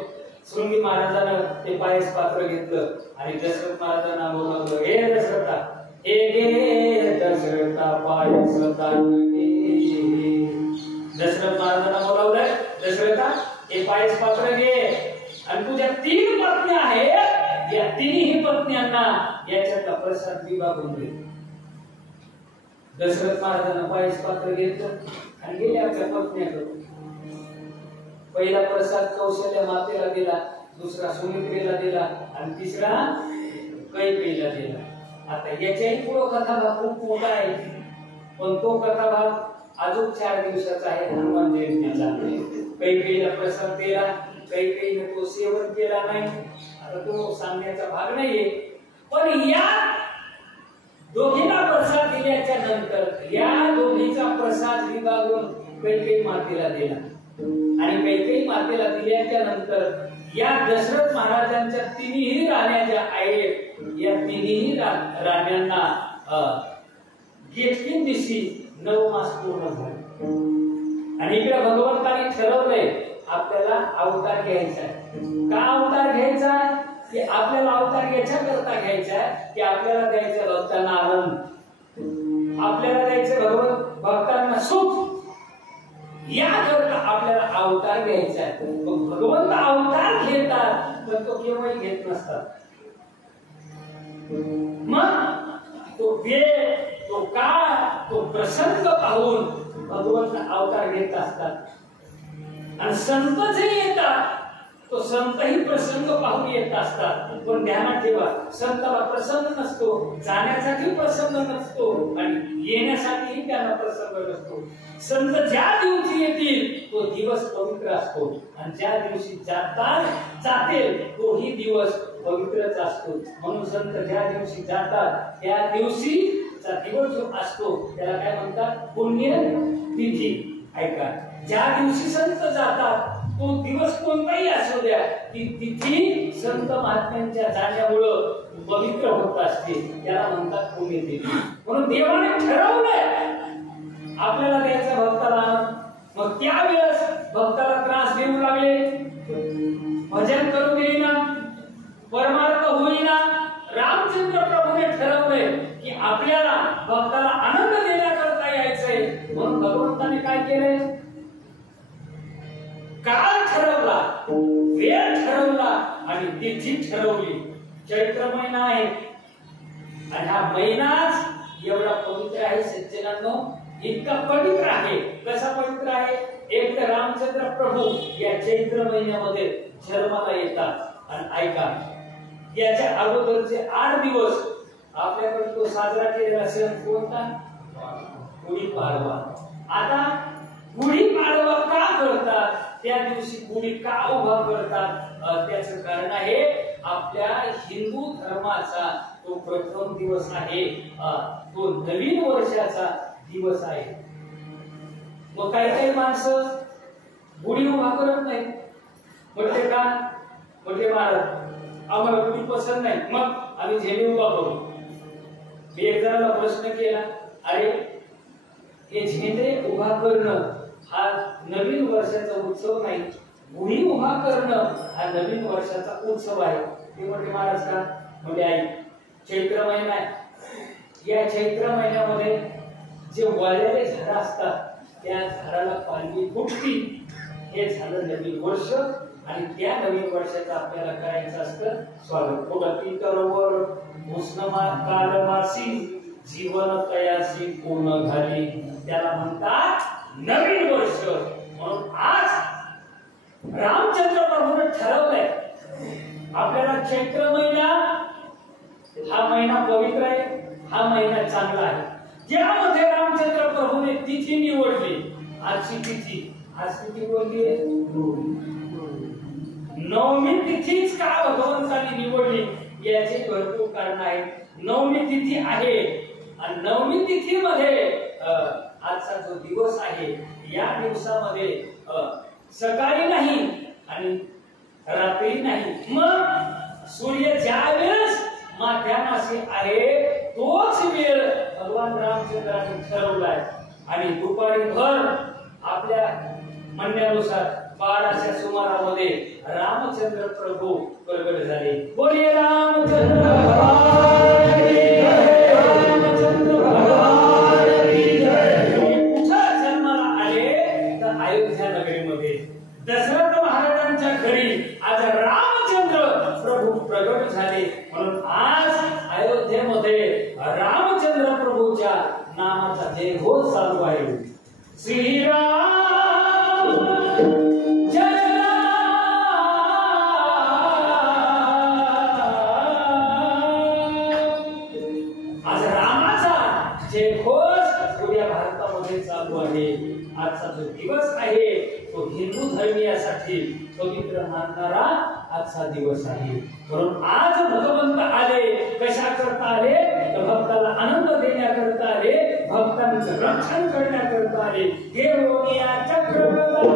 शृंगी महाराजांना ते पायस पात्र घेतलं आणि दशरथ महाराजांना बोलावलं, हे दशरथा, हे घे दशरथा पायस तांदूळ. दशरथ महाराजांना बोलावलं, दशरथा हे पायस पात्र घे आणि तुझ्या 3 पत्नी आहेत, या तिन्ही पत्न्यांना याच्यातला प्रसाद विभागून दे. दशरथ महाराजांना पायस पात्र घेतलं आणि गेले आपल्या पत्न्याकडे. पहिला प्रसाद कौशल्या मातेला दिला, दुसरा सुमित्रेला दिला आणि तिसरा कैकेयीला दिला. आता याच्याही पुढे कथाभाग खूप मोठा आहे, पण तो कथाभाग अजून 4 दिवसाचा आहे. हनुमान जयंतीचा. कैकेयीला प्रसाद दिला, कैकेयीने तो सेवन केला नाही. आता तो सांगण्याचा भाग नाहीये. पण या दोघींना प्रसाद दिल्याच्या नंतर या दोघीचा प्रसाद विभागून कैकेयी मातेला दिला आणि कैकेयी मातेला दिल्याच्या नंतर या दशरथ महाराजांच्या 3ही राण्या ज्या आहेत, या 3ही राण्यांना गेटकीन दिवशी 9 मास पूर्ण झाले. आणि इकडे भगवंतांनी ठरवलंय आपल्याला अवतार घ्यायचा आहे. का अवतार घ्यायचा आहे? की आपल्याला अवतार याच्याकरता घ्यायचा आहे की आपल्याला द्यायचं भक्तांना आनंद, आपल्याला द्यायचं भक्तांना सुख, याकरता आपल्याला अवतार घ्यायचा आहे. भगवंत अवतार घेतात पण तो केव्हाही घेत नसतात. मग तो वेळ, तो काळ, तो प्रसंग पाहून भगवंत अवतार घेत असतात. आणि संत जे येतात तो संतही प्रसंग पाहून येत असतात. पण ध्यानात ठेवा, संताला प्रसंग नसतो, जाण्यासाठी प्रसंग नसतो आणि येण्यासाठीही त्यांना प्रसंग नसतो. संत ज्या दिवशी येतील तो दिवस पवित्र असतो आणि ज्या दिवशी जातील तोही दिवस पवित्रच असतो. म्हणून संत ज्या दिवशी जातात त्या दिवशीचा दिवस जो असतो त्याला काय म्हणतात? पुण्य तिथी. ऐका, ज्या दिवशी संत जातात तो दिवस कोणताही असू द्या, ती तिथी संत महात्म्यांच्या जाण्यामुळं पवित्र होत असते, त्याला म्हणतात पुण्यतिथी. म्हणून देवाने ठरवलंय आपल्याला द्यायचा भक्ताला. मग त्यावेळेस भक्ताला त्रास देऊ लागले, भजन करू देईना, परमार्थ होईना. रामचंद्र प्रभूने ठरवलंय की आपल्याला भक्ताला आनंद देण्याकरता यायचंय. म्हणून भगवंताने काय केलंय? काळ ठरवला, वेळ ठरवला आणि तिथी ठरवली. चैत्र महिना आहे आणि हा महिनाच एवढा पवित्र आहे सज्जनांनो, इतका पवित्र आहे. कसा पवित्र आहे? एक तर रामचंद्र प्रभू या चैत्र महिन्यामध्ये जन्माला येतात. आणि ऐका, याच्या अगोदरचे 8 दिवस आपल्याकडे तो साजरा केलेला सण कोणता? गुढीपाडवा. आता गुढीपाडवा का करतात? त्या दिवशी गुढी का उभा करतात? त्याचं कारण आहे आपल्या हिंदू धर्माचा तो प्रथम दिवस आहे, तो नवीन वर्षाचा दिवस आहे. मग काही काही माणसं गुढी उभा करत नाही. म्हटले का? म्हटले महाराज आम्हाला गुढी पसंत नाही, मग आम्ही झेंडे उभा करू. मी एक जणाला प्रश्न केला, अरे हे झेंडे उभा करणं हा नवीन वर्षाचा उत्सव नाही, गुढी उभा करणं हा नवीन वर्षाचा उत्सव आहे. ते म्हटले महाराज का? म्हणजे आई चैत्र महिना आहे, या चैत्र महिन्यामध्ये जे वाळलेले झाडं असतात त्या झाडाला पालवी फुटती, हे झालं नवीन वर्ष आणि त्या नवीन वर्षाचं आपल्याला करायचं असतं स्वागत. फुटती तरवर उष्णमा कालमासी जीवन तयासी पूर्ण झाली, त्याला म्हणतात नवीन वर्ष. म्हणून आज रामचंद्र प्रभूने ठरवलंय आपल्याला चैत्र महिना हा महिना पवित्र आहे, हा महिना चांगला आहे. ज्यामध्ये रामचंद्र प्रभूने तिथी निवडली, आजची तिथी, आज तिथी कोणती आहे? नवमी तिथीच का भगवंतांनी निवडली? याचे भरपूर कारण आहेत. नवमी तिथी आहे आणि नवमी तिथीमध्ये आजचा जो दिवस आहे या दिवसामध्ये सकाळी नाही आणि रात्री नाही, मग सूर्य ज्या वेळेस माध्यामासी आहे तोच वेळ भगवान रामचंद्राने ठरवलाय. आणि दुपारी भर आपल्या म्हणण्यानुसार 12च्या सुमारामध्ये रामचंद्र प्रभू प्रगट झाले. बोलिये रामचंद्र भगवान की जय, रामचंद्र भगवान की जय. कुठं जन्माला आले तर अयोध्या नगरीमध्ये दशरथ महाराजांच्या घरी आज रामचंद्र प्रभू प्रगट झाले. म्हणून आज अयोध्येमध्ये रामचंद्र प्रभूच्या नामाचा जयघोष चालू आहे. श्रीराम आजचा जो दिवस आहे तो हिंदू धर्मीयासाठी पवित्र मानणारा आजचा दिवस आहे. म्हणून आज भगवंत आले, कशा करता आले? तर भक्ताला आनंद देण्याकरता आले, भक्तांचं रक्षण करण्याकरता आले. देवोनिया चक्रवर्ती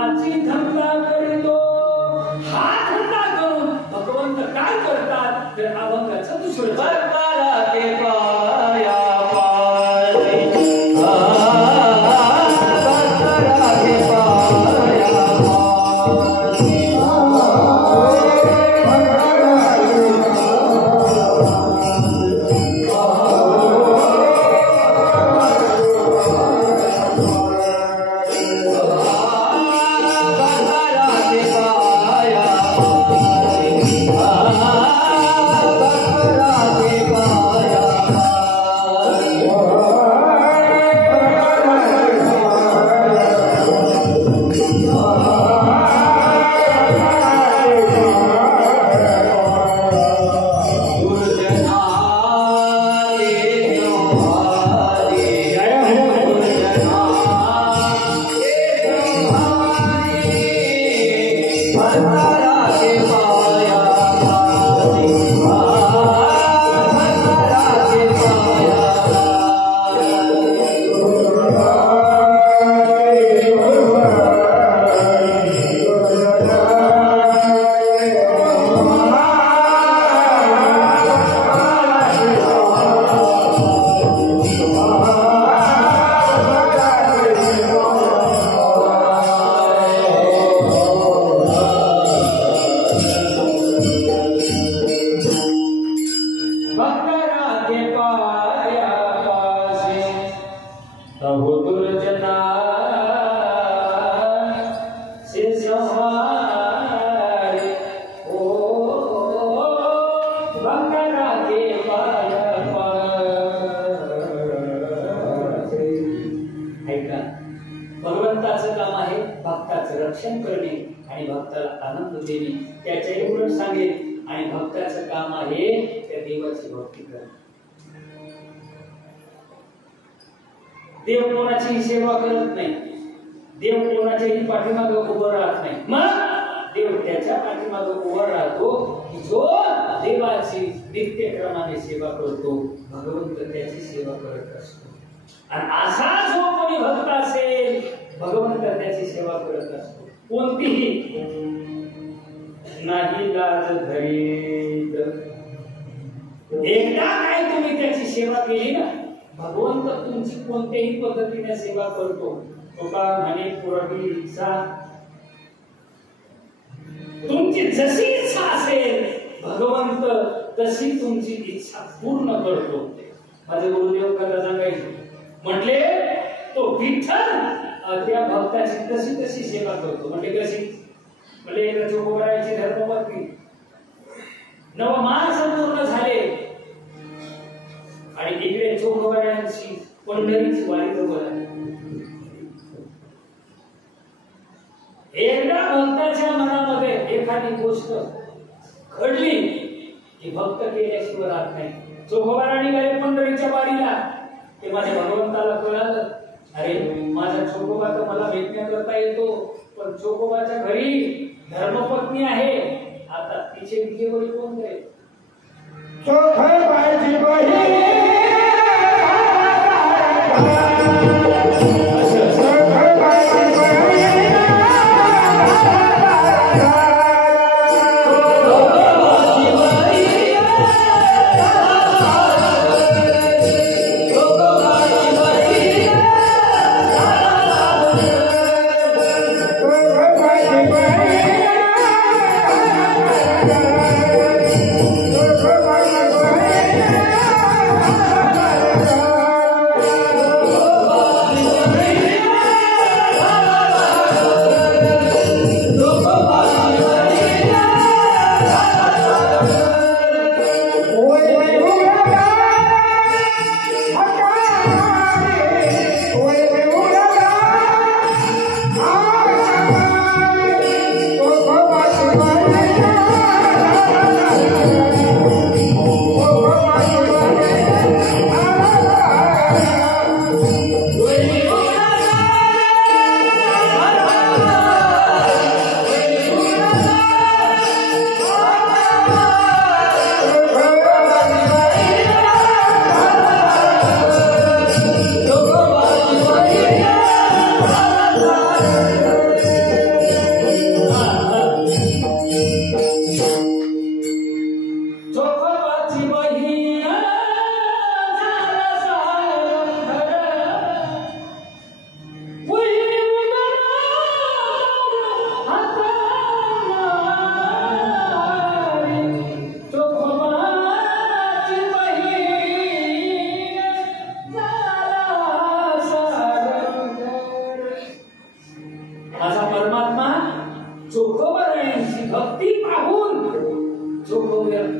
आजची धंदा करीतो, हा धंदा करून भगवंत काय करतात तर अभंगाचं दुसरं पाया भक्ता राखे पाया ऐका, भगवंताचं काम आहे भक्ताचं रक्षण करणे आणि भक्ताला आनंद देणे, त्याच्याही उलट सांगेल. आणि भक्ताचं काम आहे त्या देवाची भक्ती करणे. देव कोणाची सेवा करत नाही, देव कोणाच्याही पाठीमागे उभं राहत नाही. मग देव त्याच्या पाठीमागे उभं राहतो की जो देवाची नित्यक्रमाने सेवा करतो, भगवंत त्याची सेवा करत असतो. आणि असा जो कोणी भक्त असेल, भगवंत त्याची सेवा करत असतो. कोणतीही नाही लाज धरीत. एकदा काय तुम्ही त्याची सेवा केली ना, भगवंत तुमची कोणत्याही पद्धतीने सेवा करतो. तुका म्हणे पुरवी इच्छा, तुमची जशी इच्छा असेल भगवंत तशी तुमची इच्छा पूर्ण करतो. माझे गुरुदेव कथा सांगायचे, म्हटले तो विठ्ठल त्या भक्ताची तशी तशी सेवा करतो. म्हणजे कशी, म्हणजे एक चोखोबाराची धर्मपत्नी नवमास पूर्ण झाले आणि इकडे चोखोबारांची पंढरीची वारी जवळ आली. एकदा भक्ताच्या मनामध्ये एखादी गोष्ट घडली की भक्त केल्याशिवाय राहत नाही. चोखोबारा निघाले पंढरीच्या वारीला, ते माझ्या भगवंताला कळालं, अरे माझा चोखोबा तर मला भेटण्याकरता येतो, पण चोखोबाच्या घरी धर्मपत्नी आहे, आता तिचे विजेवळी कोण करेल? चोखोबाची बहीण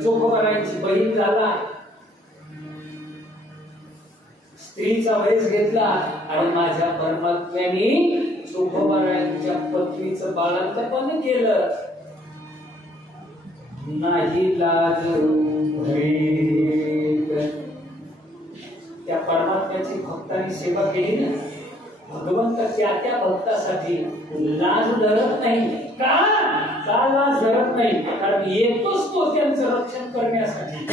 चोखोबारांची बहीण झाला, स्त्रीचा वेश घेतला आणि माझ्या परमात्म्याने चोखोबारांच्या पत्नीचं बाळंतपण केलं. नाही लाज त्या परमात्म्याची भक्तांनी सेवा केली ना, भगवंत त्या भक्तासाठी लाज धरत नाही. का लाज धरत नाही? कारण येतोच तो त्यांचं रक्षण करण्यासाठी,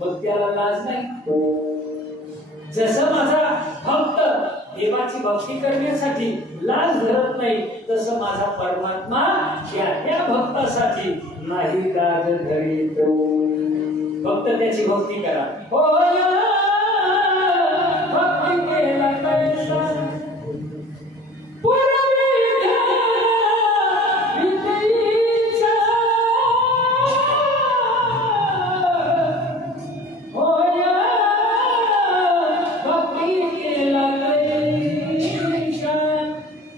पण त्याला लाज नाही. जसं माझा भक्त देवाची भक्ती करण्यासाठी लाज धरत नाही, तसं माझा परमात्मा त्या भक्तासाठी नाही लाज धरीत. फक्त त्याची भक्ती करा. हो भक्ती केला पैसा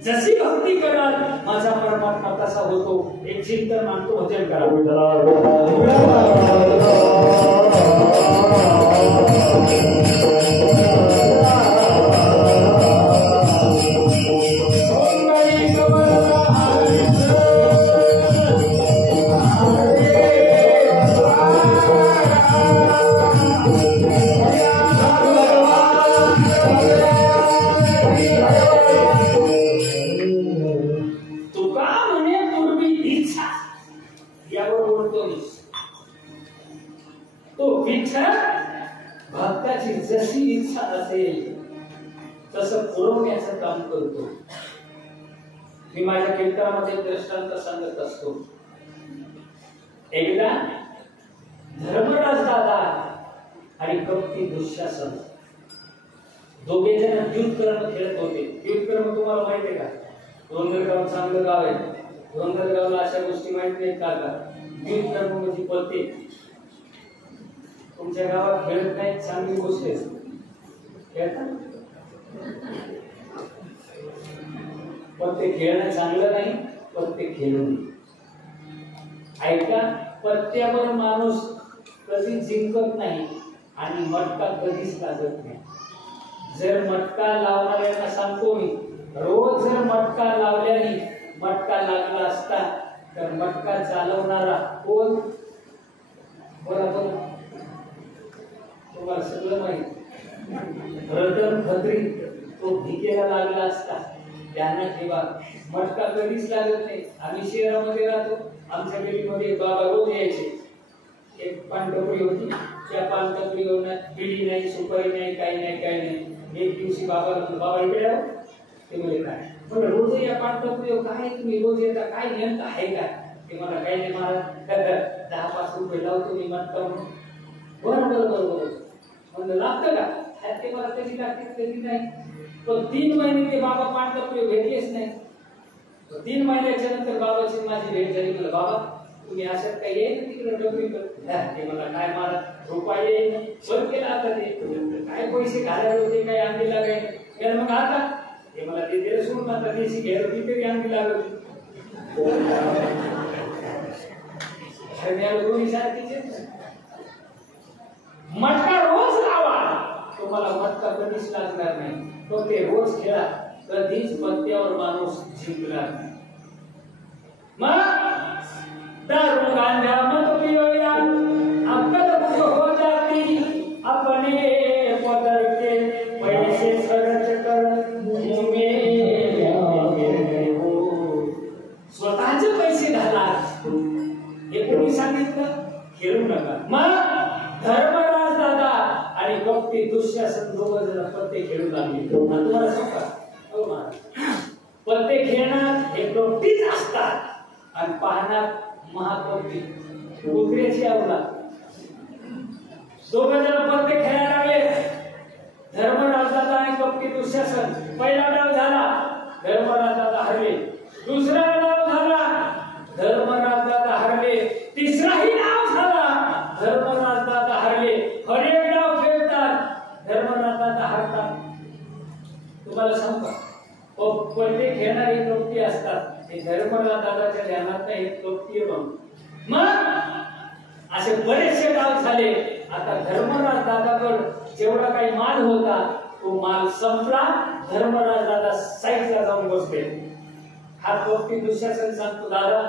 जशी भक्ती कराल माझा परमात्मा तसा होतो. एक चिंतन मानतो, भजन करा. विठ्ठल भक्ताची जशी इच्छा असेल तसं पुरवण्याचं काम करतो. मी माझ्या कीर्तनामध्ये दृष्टांत सांगत असतो. एकदा धर्मराज दादा आणि कपटी दुःशासन दोघे जण युद्धकर्म खेळत होते. युद्धकर्म तुम्हाला माहिती आहे का? डोंगरगाव चांगलं गाव आहे. डोंगरगावला अशा गोष्टी माहित नाहीत का? युद्धकर्म म्हणजे पत्ते. तुमच्या गावात खेळत नाही, चांगली गोष्ट आहे. खेळतात पत्ते खेळणं चांगलं नाही, पत्ते खेळू नये. ऐका, पत्त्यावर माणूस कधी जिंकत नाही आणि मटका कधीच लागत नाही. जर मटका लावणाऱ्यांना सांगतो मी, रोज जर मटका लावल्याने मटका लागला असता तर मटका चालवणारा कोण? बोला बोला, तुम्हाला सगळं माहिती. रतन खत्री तो भिकेला लागला असता. त्यांना ठेवा, मटका कधीच लागत नाही. आम्ही शहरामध्ये राहतो, आमच्या गलीमध्ये बाबा रोज यायचे. एक पानटपरी होती, त्या पानटपरीवर बिडी नाही, सुपारी नाही, काही नाही, काही नाही. एक दिवशी बाबा इकडे आलो. ते म्हणजे काय म्हणलं, रोज या पानटपरीवर काय तुम्ही रोज येता, काय नेमकं आहे का? ते मला काही नाही, मला 10-5 रुपये लावतो मी मटका म्हणून. बरं बरं बरं बरं म्हणलं, लागतं का? ते मला कधी लागते कधी नाही. पण 3 महिने ते बाबा पानटपरी भेटलेच नाही. 3 महिन्याच्या नंतर बाबाची माझी भेट झाली. मला, बाबा तुम्ही अशात काही येईल तिकडे डबरी कर? ते मला काय, मला रुपये येईल बंद केला आता. ते काय पैसे घालायला होते, काय अंगी लागाय. मग आता ते मला ते दिलं सोडून आता देशी घ्यायला होती तरी अंगी लागत होती. मटका रोज लावा, तुम्हाला मटका कधीच लागणार नाही. तो ते रोज खेळा, कधीच पत्त्यावर माणूस जिंकणार नाही. मग दारू गांजा मत पियोया, अक्कल कुछ हो जाती, अपने पदर के पैसे खर्च कर मुमे स्वतःचे पैसे घाला. हे कोणी सांगितलं? खेळू नका. मग धर्मराज दादा आणि कपटी दुःशासन दोघं जण पत्ते खेळू लागले. तुम्हाला सांगा, हो महाराज, पत्ते खेळणार हे कपटीच असतात आणि पाहणार महाकपटी कुत्र्याची अवलाद. दोघं जण पत्ते खेळायला लागले. धर्मराज दादा आणि कपटी दुःशासन. पहिला डाव झाला, धर्मराज दादा हरले. दुसरा डाव झाला, धर्मराज दादा हरले. तिसराही डाव झाला, धर्मराज दादा हरले. हर एक डाव खेळतात, धर्मराज दादा हरतात. तुम्हाला सांगू का, पत्ते खेळणारे कपटी असतात. हे धर्मराज दादाच्या ध्यानात नाही, कपटी बनून. मग असे बरेचसे डाव झाले. आता धर्मराज दादाकडे जेवढा काही माल होता तो माल संपला. धर्मराज दादा साईडला जाऊन बसले. हा कपटी दुःशासन सांगतो, दादा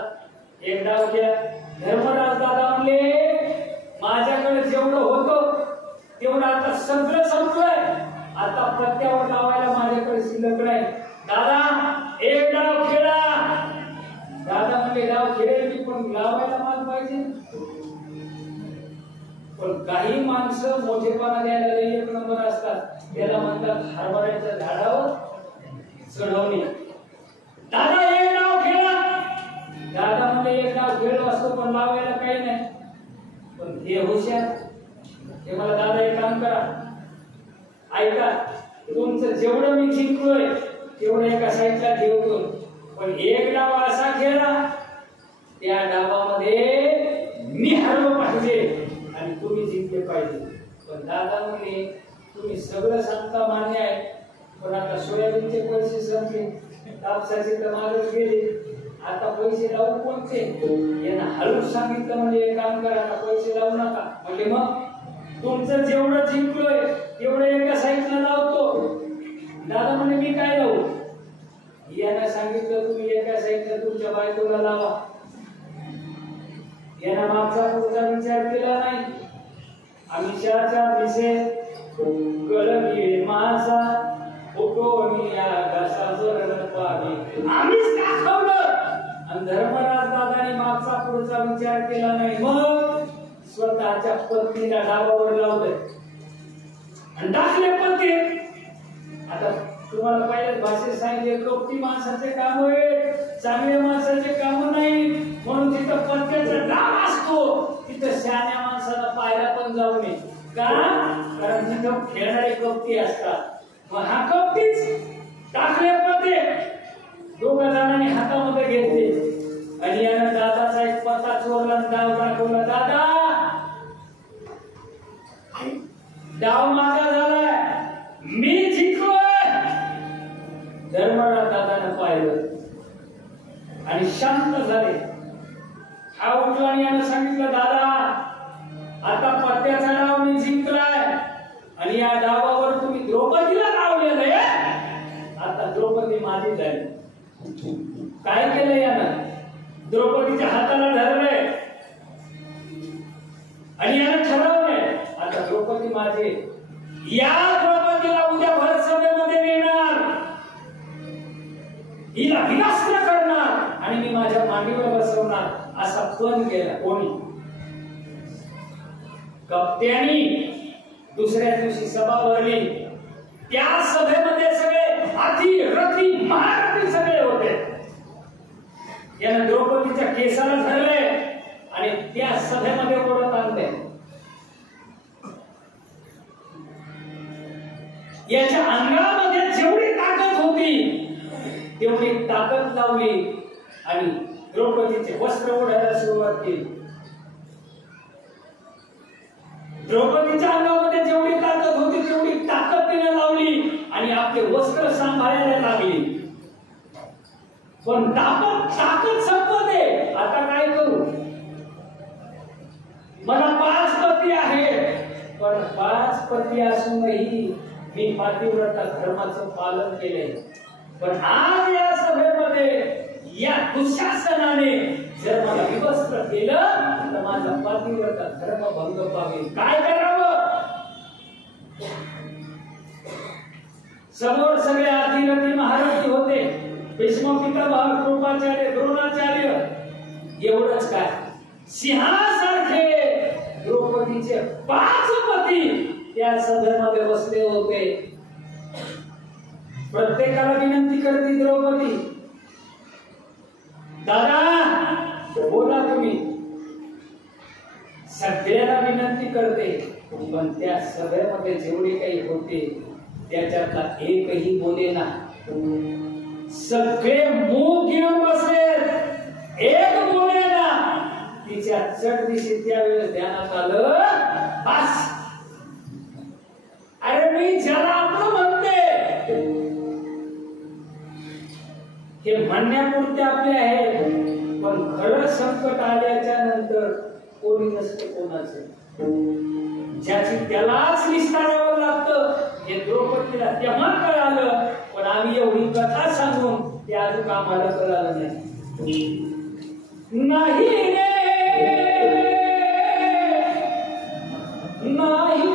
एक डाव केला. धर्मराज दादा म्हणले, माझ्याकडे जेवढं होतं तेवढं आता सगळं संपलंय. आता पत्त्यावर लावायला माझ्याकडे शिल्लक नाही. दादा एक डाव खेळा. दादा म्हणले, डाव खेळेल की पण लावायला माल पाहिजे. पण काही माणसं मोठेपणा द्यायला लई एक नंबर असतात. त्याला म्हणतात हरभऱ्याच्या झाडावर चढवणे. दादा एक डाव खेळा. दादा म्हणले, एक डाव खेळलो असतो पण लावायला काही नाही. पण हे हुशार, हे मला, दादा एक काम करा, ऐका, तुमचं जेवढं मी जिंकलोय तेवढं एका साईडला ठेवतो. पण एक डाव असा खेळा, त्या डावामध्ये मी हरलो पाहिजे आणि तुम्ही जिंकले पाहिजे. पण दादा म्हणले, तुम्ही सगळं सांगता मान्य आहे, पण आता सोयाबीनचे पैसे संपले, कापसाचे तर मालच गेले, आता पैसे लावू कोणते? यांना हळूच सांगितलं, म्हणजे एक काम करा, आता पैसे लावू नका. म्हणजे मग तुमचं जेवढं जिंकलोय तेवढं एका साईडला लावतो. दादा म्हणे, मी काय लावू? यांना सांगितलं, तुम्ही एका साईडला तुमच्या बायकोला लावा. यांना मागचा पुढचा विचार केला नाही. आमिषाचा विषय कळली मासा फुटोनिया घसावर पाणी आम्हीच दाखवलं. आणि धर्मराज दादाने मागचा पुढचा विचार केला नाही. मग स्वतःच्या पत्नीला डाबावर लावलंय आणि टाकले पत्ते. आता तुम्हाला पहिल्याच भाषेत सांगितले कपटी माणसाचे काम होय, चांगल्या माणसाचे काम नाही. म्हणून जिथं पत्त्याचा डाग असतो तिथं शहाण्या माणसाला पाहायला पण जाऊ नये. का? कारण तिथं खेळणारे कपटी असतात. मग हा कपटीच टाकले पत्ते दोघा जणांनी हातामध्ये घेतले आणि यानं दादाचा एक पत्ता चोरला, डाव दाखवला. दादा डाव माझा झालाय, मी जिंकलोय. धर्मराज दादानं पाहिलं आणि शांत झाले. हा उठला आणि यानं सांगितलं दादा आता पत्त्याचा डाव मी जिंकलाय आणि या डावावर तुम्ही द्रौपदीला लावलेलं आहे. आता द्रौपदी माझी झाली. काय केलं यानं? द्रौपदीच्या हाताला धरलंय आणि यानं ठरवलंय आता द्रौपदी माझे. या द्रौपदीला उद्या भरत सभेमध्ये नेणार, हिला विनास्त्र करणार आणि मी माझ्या मांडीवर बसवणार असा पण केला. कोणी? कप्त्यानी. दुसऱ्या दिवशी सभा भरली. त्या सभेमध्ये सगळे अति रथी महारथी सगळे होते. यानं द्रौपदीच्या केसाला धरले आणि त्या सभेमध्ये ओढत आणले. याच्या अंगामध्ये जेवढी ताकद होती तेवढी ताकद लावली आणि द्रौपदीचे वस्त्र ओढायला सुरुवात केली. द्रौपदीच्या अंगामध्ये जेवढी ताकद होती तेवढी ताकद तिने लावली आणि आपले वस्त्र सांभाळायला लागली. पण ताकद संपते. आता काय करू? मला 5 पती आहे, पण 5 पती असूनही मी पातिव्रता धर्माचं पालन केले. पण आज या सभेमध्ये या दुःशासनाने जर मला विवस्त्र केलं तर माझा पातिव्रता धर्म भंग पावेल. काय करावं? समोर सगळे अतिरथी महारथी होते. भीष्म पितामह, कृपाचार्य, द्रोणाचार्य. एवढंच काय, सिंहासारखे द्रौपदीचे 5 पती त्या सभेमध्ये बसले होते. प्रत्येकाला विनंती करते द्रौपदी, दादा बोला तुम्ही. सगळ्याला विनंती करते पण त्या सभेमध्ये जेवढे काही होते त्याच्यातला एकही बोलेना. सगळे मुख घेऊन बसले, एक बोलेना. तिच्या चढदिशी त्यावेळेस ध्यानात आलं, बस अरे मी ज्याला आपलं म्हणते हे म्हणण्यापुरते आपले आहे, पण खरं संकट आल्याच्या नंतर कोणी नसते कोणाचं. ज्याची त्यालाच निस्तारावं लागतं हे द्रौपदीला तेव्हा कळालं. पण आम्ही एवढी कथा सांगून ते अजून आम्हाला कळालं नाही. नाही रे नाही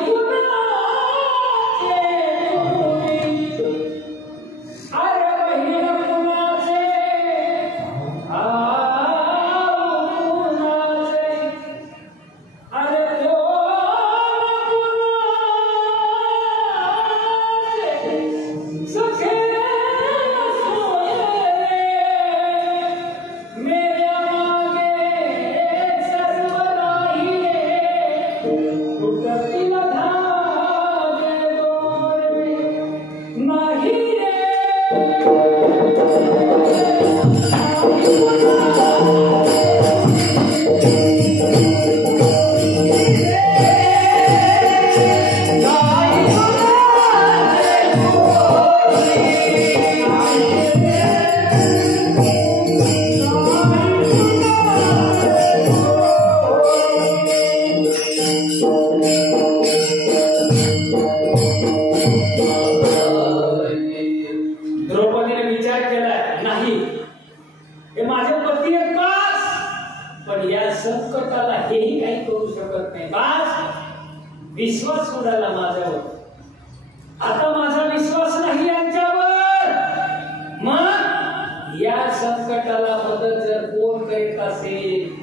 विश्वास सोडायला माझ्यावर. आता माझा विश्वास नाही यांच्यावर. मग या संकटाला मदत जर कोण करीत असेल,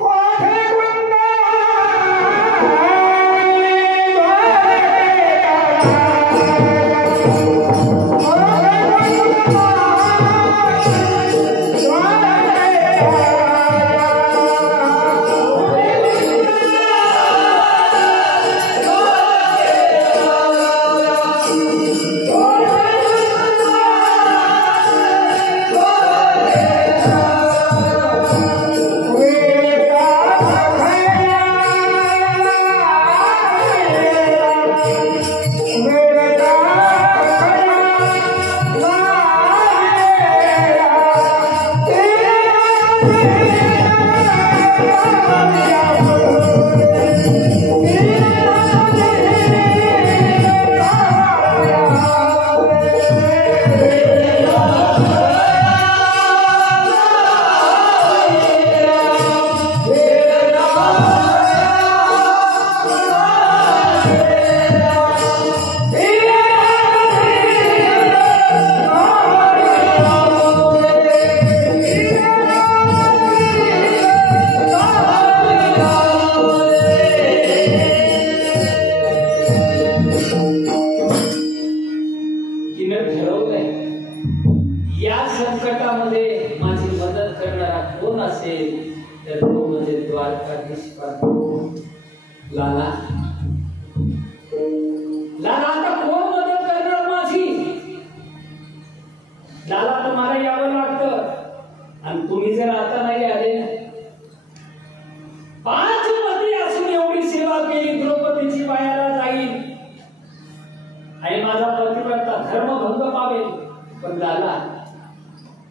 लाला लाला आता कोण मदत करणार माझी? लाला तुम्हाला यावं लागतं आणि तुम्ही जर आता नाही आले ना, 5 मध्ये असून एवढी सेवा केली, द्रौपदीची पायाला जाईल आणि माझा पतिव्रता धर्मभंग पावेल, पण लाला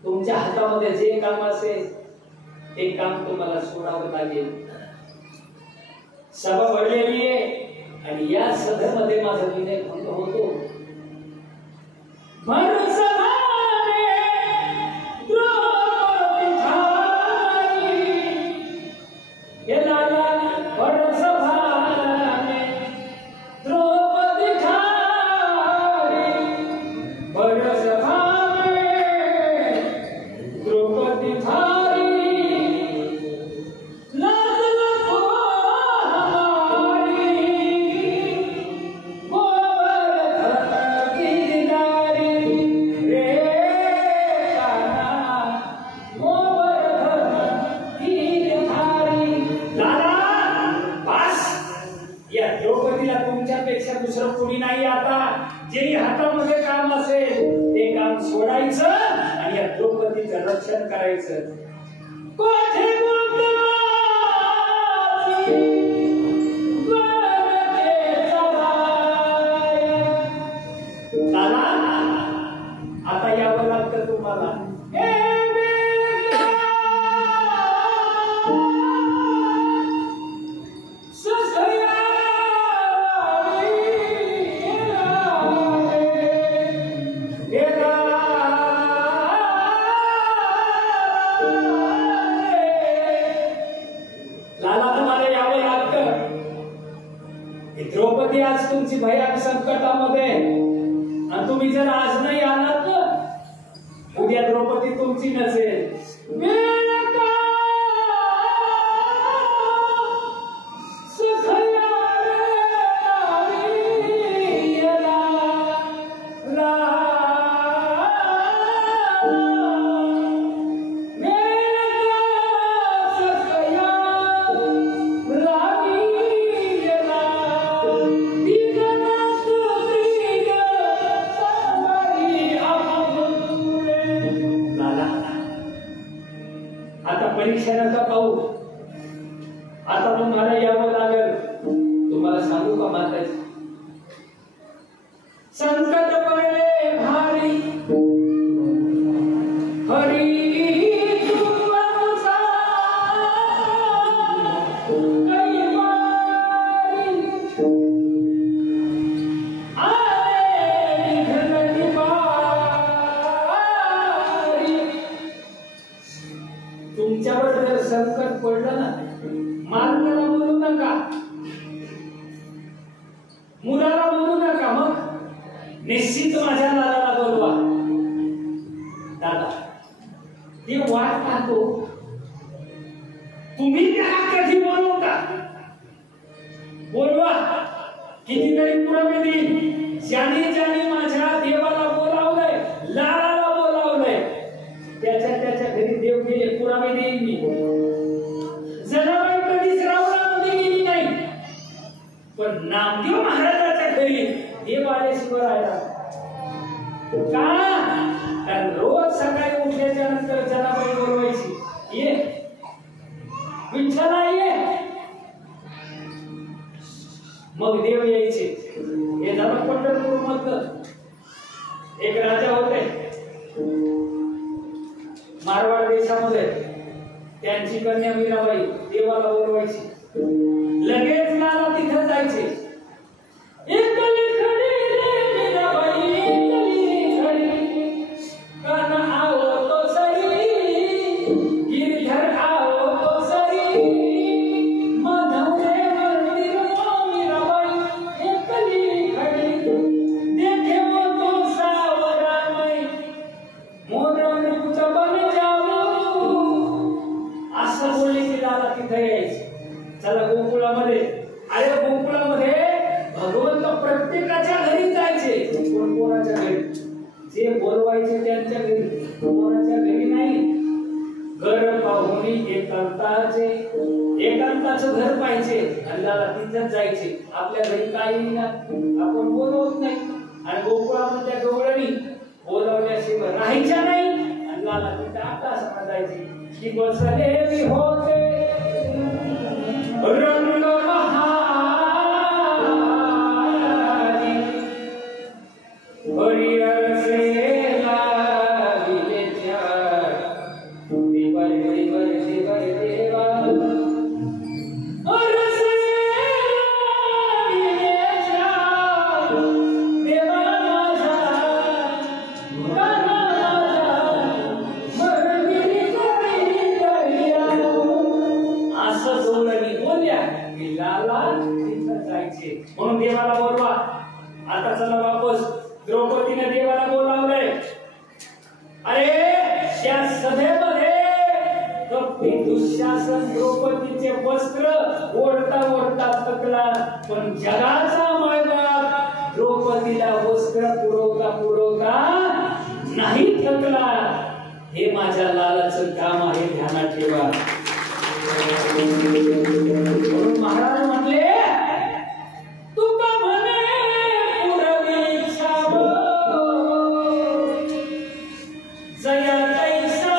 तुमच्या हातामध्ये जे काम असेल ते काम तुम्हाला सोडावं लागेल. सभा भरलेली आहे आणि या सभेमध्ये माझा विनय भंग होतो. तुमच्यापेक्षा दुसरं कोणी नाही. आता जे हातामध्ये काम असेल ते काम सोडायचं आणि या द्रौपदीचं रक्षण करायचं. आता यावं लागतं तुम्हाला. द्रौपदी आज तुमची भयानक संकटामध्ये, आणि तुम्ही जर आज नाही आलात ना, उद्या द्रौपदी तुमची नसेल. परीक्षा नका पाहू, आता तुम्हाला यावं लागेल. तुम्हाला सांगू का माताजी, संकट पडले भारी हरी तुमच्यावर जर संकट पडलं ना, मालकाला बोलू नका, मुलाला बोलू नका, मग निश्चित माझ्या लालाला बोलवा. दादा ते वाट पाहतो, तुम्ही त्याला कधी बोलवता बोलवा. कितीतरी पुरावे देईन. ज्याने ज्याने माझ्या देवाला बोलावलंय, लालाला बोलावलंय, त्याच्या घरी देव गेले, पुरावे देईन मी. जनाबाई कधीच रावणामध्ये गेली नाही, पण नामदेव महाराजाच्या घरी देव आल्याशिवाय राहिला का? कारण रोज सकाळी उठल्याच्या नंतर जनाबाई बोलवायची, ये विठ्ठला ये, मग देव यायचे. हे झालं पंढरपूर मधलं. एक राजा होते मारवाड देशामध्ये, त्यांची कन्या मीराबाई देवाला बोलवायची. लगेच लाला तिथं जायचे. एकली खडी रे मीराबाई, एकली खडी, कान आओ तो सरी, गिरधर आओ तो सरी, माधव रे मंदिर मीराबाई, एकली खडी, देखे वो तो सावरामय, मोर मुक्त बन असं बोलले की लाला तिथे यायचे. चला गोकुळामध्ये, अरे आपल्याला तिथंच जायचे. आपल्या घरी काही ना आपण बोलवत नाही आणि गोकुळामध्ये त्या गवळणी बोलवल्याशिवाय राहायच्या नाही आणि लाला तिथं आता समजायचे की बसलेली होते रंग महारी हरिहर सेला विलेच्या देवा देवा देवा देवा म्हणून देवाला बोलवा. आता चला वापस. द्रौपदीने देवाला बोलावलंय. अरे त्या सभेमध्ये कपटी दुःशासन द्रौपदीचे वस्त्र ओढता ओढता थकला, पण जगाचा मायबाप द्रौपदीला वस्त्र पुरवता नाही थकला. हे माझ्या लालाचं काम आहे, ध्यानात ठेवा. म्हणून महाराज म्हणले तुका म्हणे पुरवी छाव जया तैसा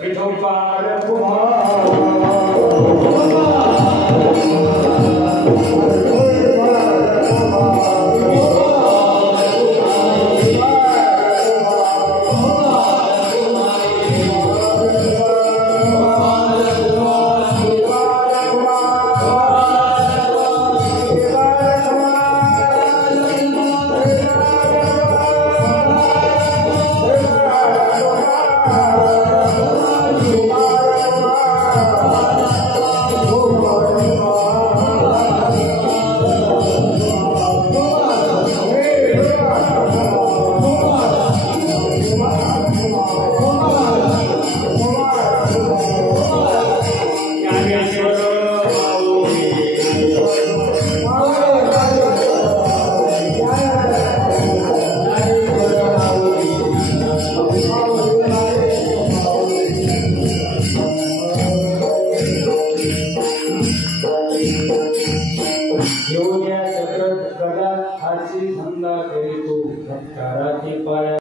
विठोबार धंदा करीतो.